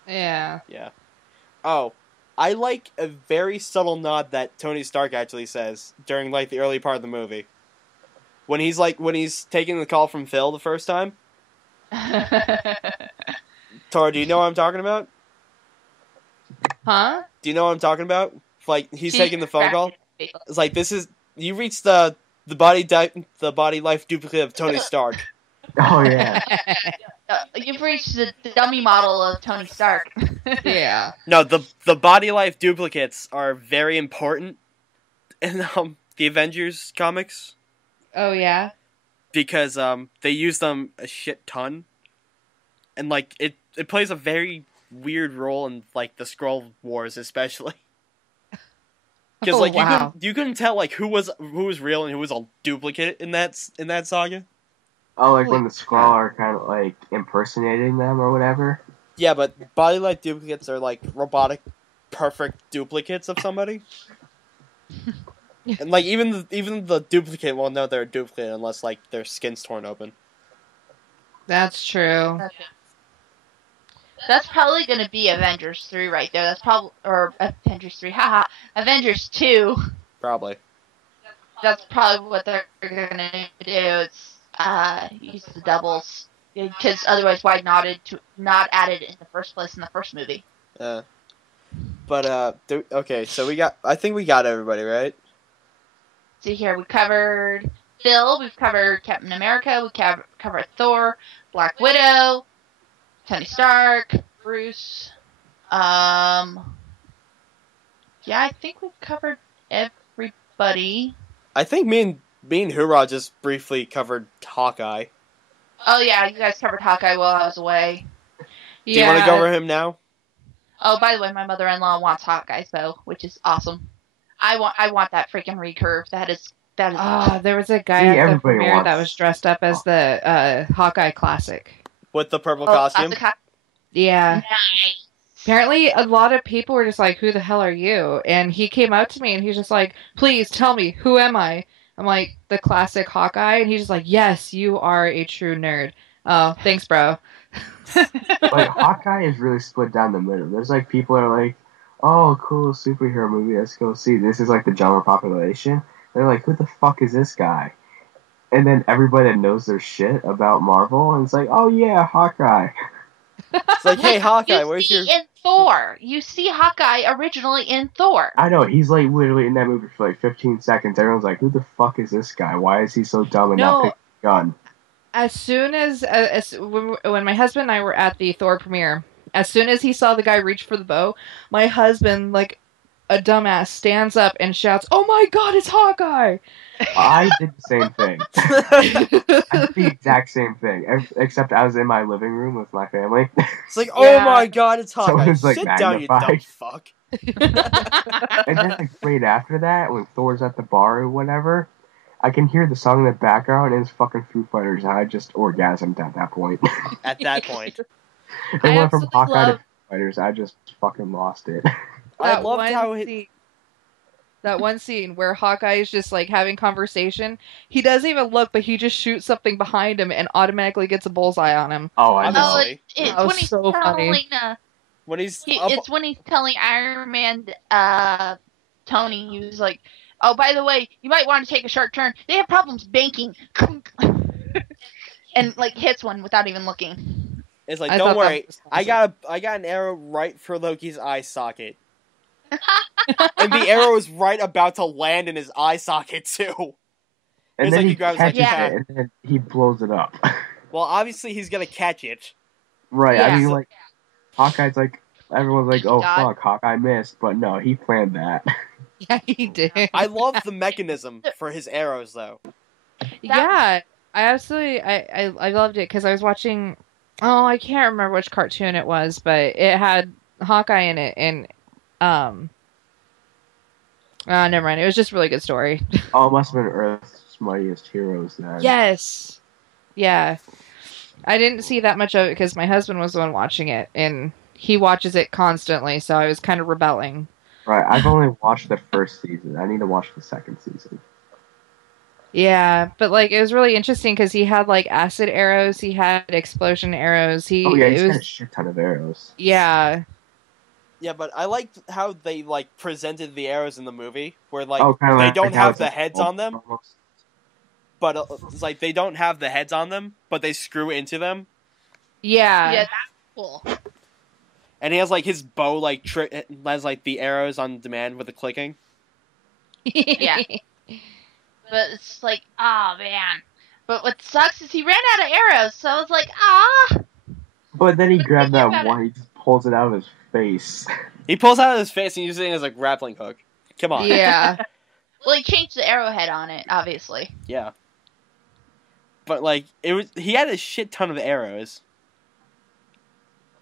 Yeah. Yeah. Oh, I like a very subtle nod that Tony Stark actually says during like the early part of the movie. When he's taking the call from Phil the first time. Tora, do you know what I'm talking about? Huh? Do you know what I'm talking about? Like he's taking the phone call. It's like you reached the body life duplicate of Tony Stark. Oh, yeah. You've reached the dummy model of Tony Stark. Yeah. No, the body life duplicates are very important in the Avengers comics Oh yeah. because they use them a shit ton, and like it plays a very weird role in like the Skrull Wars especially. Because like wow. you couldn't tell like who was real and who was a duplicate in that saga. Oh, like when the Skrull are kind of like impersonating them or whatever. Yeah, but body life duplicates are like robotic, perfect duplicates of somebody. And like even the duplicate won't know they're a duplicate unless like their skin's torn open. That's true. That's probably going to be Avengers 3 right there. That's probably, or Avengers 3, haha, Avengers 2. Probably. That's probably what they're going to do. It's use the doubles, because otherwise, why not add it in the first place in the first movie? But okay, so I think we got everybody, right? See here, we covered Phil, we've covered Captain America, we covered Thor, Black Widow, Tony Stark, Bruce. Yeah, I think we've covered everybody. I think me and Hoorah just briefly covered Hawkeye. Oh yeah, you guys covered Hawkeye while I was away. Do you want to go over him now? Oh, by the way, my mother-in-law wants Hawkeye, which is awesome. I want that freaking recurve. That is. There was a guy at the premiere that was dressed up as the Hawkeye Classic. With the purple costume? Yeah. Nice. Apparently, a lot of people were just like, who the hell are you? And he came out to me and he's just like, please tell me, who am I? I'm like, the classic Hawkeye? And he's just like, yes, you are a true nerd. Oh, thanks, bro. Like, Hawkeye is really split down the middle. There's like people are like, oh, cool superhero movie, let's go see. This is like the general population. They're like, who the fuck is this guy? And then everybody that knows their shit about Marvel, and it's like, oh yeah, Hawkeye. It's like, hey, Hawkeye, where's your... in Thor. You see Hawkeye originally in Thor. I know, he's like literally in that movie for like 15 seconds. Everyone's like, who the fuck is this guy? Why is he so dumb and not picking a gun? As soon as when my husband and I were at the Thor premiere, as soon as he saw the guy reach for the bow, my husband, like a dumbass, stands up and shouts, "Oh my god, it's Hawkeye!" I did the same thing. I did the exact same thing, except I was in my living room with my family. It's like, oh my god, it's Hawkeye. So it was, like, Sit down, you dumb fuck. And then like, right after that, when Thor's at the bar or whatever, I can hear the song in the background and it's fucking Foo Fighters, and I just orgasmed at that point. At that point. It went from Hawkeye to Foo Fighters, I just fucking lost it. I loved how that one scene where Hawkeye is just like having conversation. He doesn't even look, but he just shoots something behind him and automatically gets a bullseye on him. Oh, I know. It's when he's so funny. It's when he's telling Iron Man, Tony, he was like, oh, by the way, you might want to take a short turn. They have problems banking. And like hits one without even looking. It's like, don't worry, I got an arrow right for Loki's eye socket. And the arrow is right about to land in his eye socket too. And it's then like he grabs catches like, it, and then he blows it up. Well, obviously he's gonna catch it. Right, Yeah. I mean, like, Hawkeye's like, everyone's like, oh God. fuck, Hawkeye missed, but no, he planned that. Yeah, he did. I love the mechanism for his arrows, though. Yeah, I absolutely, I loved it because I was watching. Oh, I can't remember which cartoon it was, but it had Hawkeye in it, and never mind. It was just a really good story. Oh, it must have been Earth's Mightiest Heroes then. Yes, yeah. I didn't see that much of it because my husband was the one watching it, and he watches it constantly, so I was kind of rebelling. Right, I've only watched the first season. I need to watch the second season. Yeah, but like it was really interesting because he had like acid arrows, he had explosion arrows. He's got a shit ton of arrows. Yeah. Yeah, but I liked how they like presented the arrows in the movie, where like kinda they like don't how have it's the like heads on them, almost. but it's like they don't have the heads on them, but they screw into them. Yeah. Yeah, that's cool. And he has like his bow like has like the arrows on demand with the clicking. Yeah. But it's like, oh man. But what sucks is he ran out of arrows, so I was like, ah. But then he grabbed think that about one, he just pulls it out of his face. He pulls out of his face and uses it as a grappling hook. Come on. Yeah. Well, he changed the arrowhead on it, obviously. Yeah. But like he had a shit ton of arrows.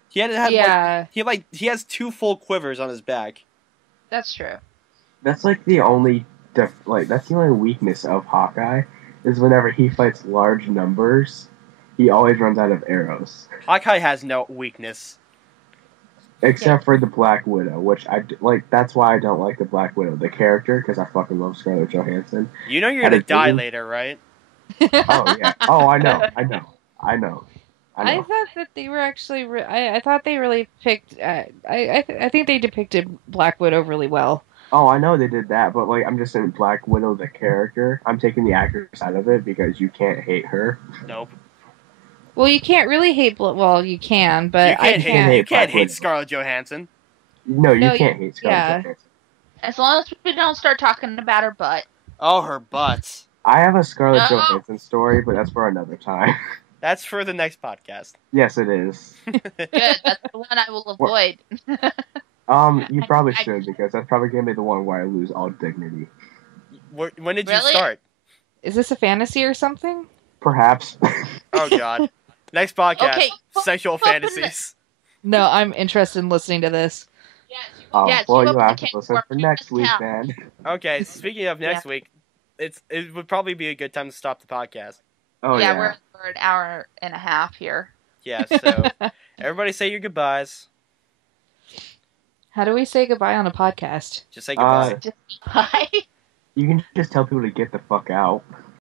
He had he has 2 full quivers on his back. That's true. That's like the only that's the only weakness of Hawkeye is whenever he fights large numbers, he always runs out of arrows. Hawkeye has no weakness. Except for the Black Widow, which I like. That's why I don't like the Black Widow, the character, because I fucking love Scarlett Johansson. You know you're gonna die later, right? Oh yeah. Oh, I know. I know. thought that they were actually. I thought they really picked. I think they depicted Black Widow really well. Oh, I know they did that, but like I'm just saying Black Widow the character. I'm taking the actor side of it because you can't hate her. Nope. Well, you can't really hate. Well, you can, but You can't I hate. can't. You can't Black Widow. hate Scarlett Johansson. No, you No, can't hate Scarlett yeah. Johansson. As long as we don't start talking about her butt. Oh, her butt. I have a Scarlett No. Johansson story, but that's for another time. That's for the next podcast. Yes, it is. Good. That's the one I will avoid. You probably should because that's probably gonna be the one where I lose all dignity. When did you Really? start? Is this a fantasy or something? Perhaps. Oh God. Next podcast. Okay. Sexual Open fantasies. No, I'm interested in listening to this. Oh, Yes, well, you you'll open have the to can listen for for next week discount. then. Okay. Speaking of next week, it would probably be a good time to stop the podcast. Oh yeah, yeah. we're an hour and a half here. Yeah. So everybody say your goodbyes. How do we say goodbye on a podcast? Just say goodbye. Just bye. You can just tell people to get the fuck out.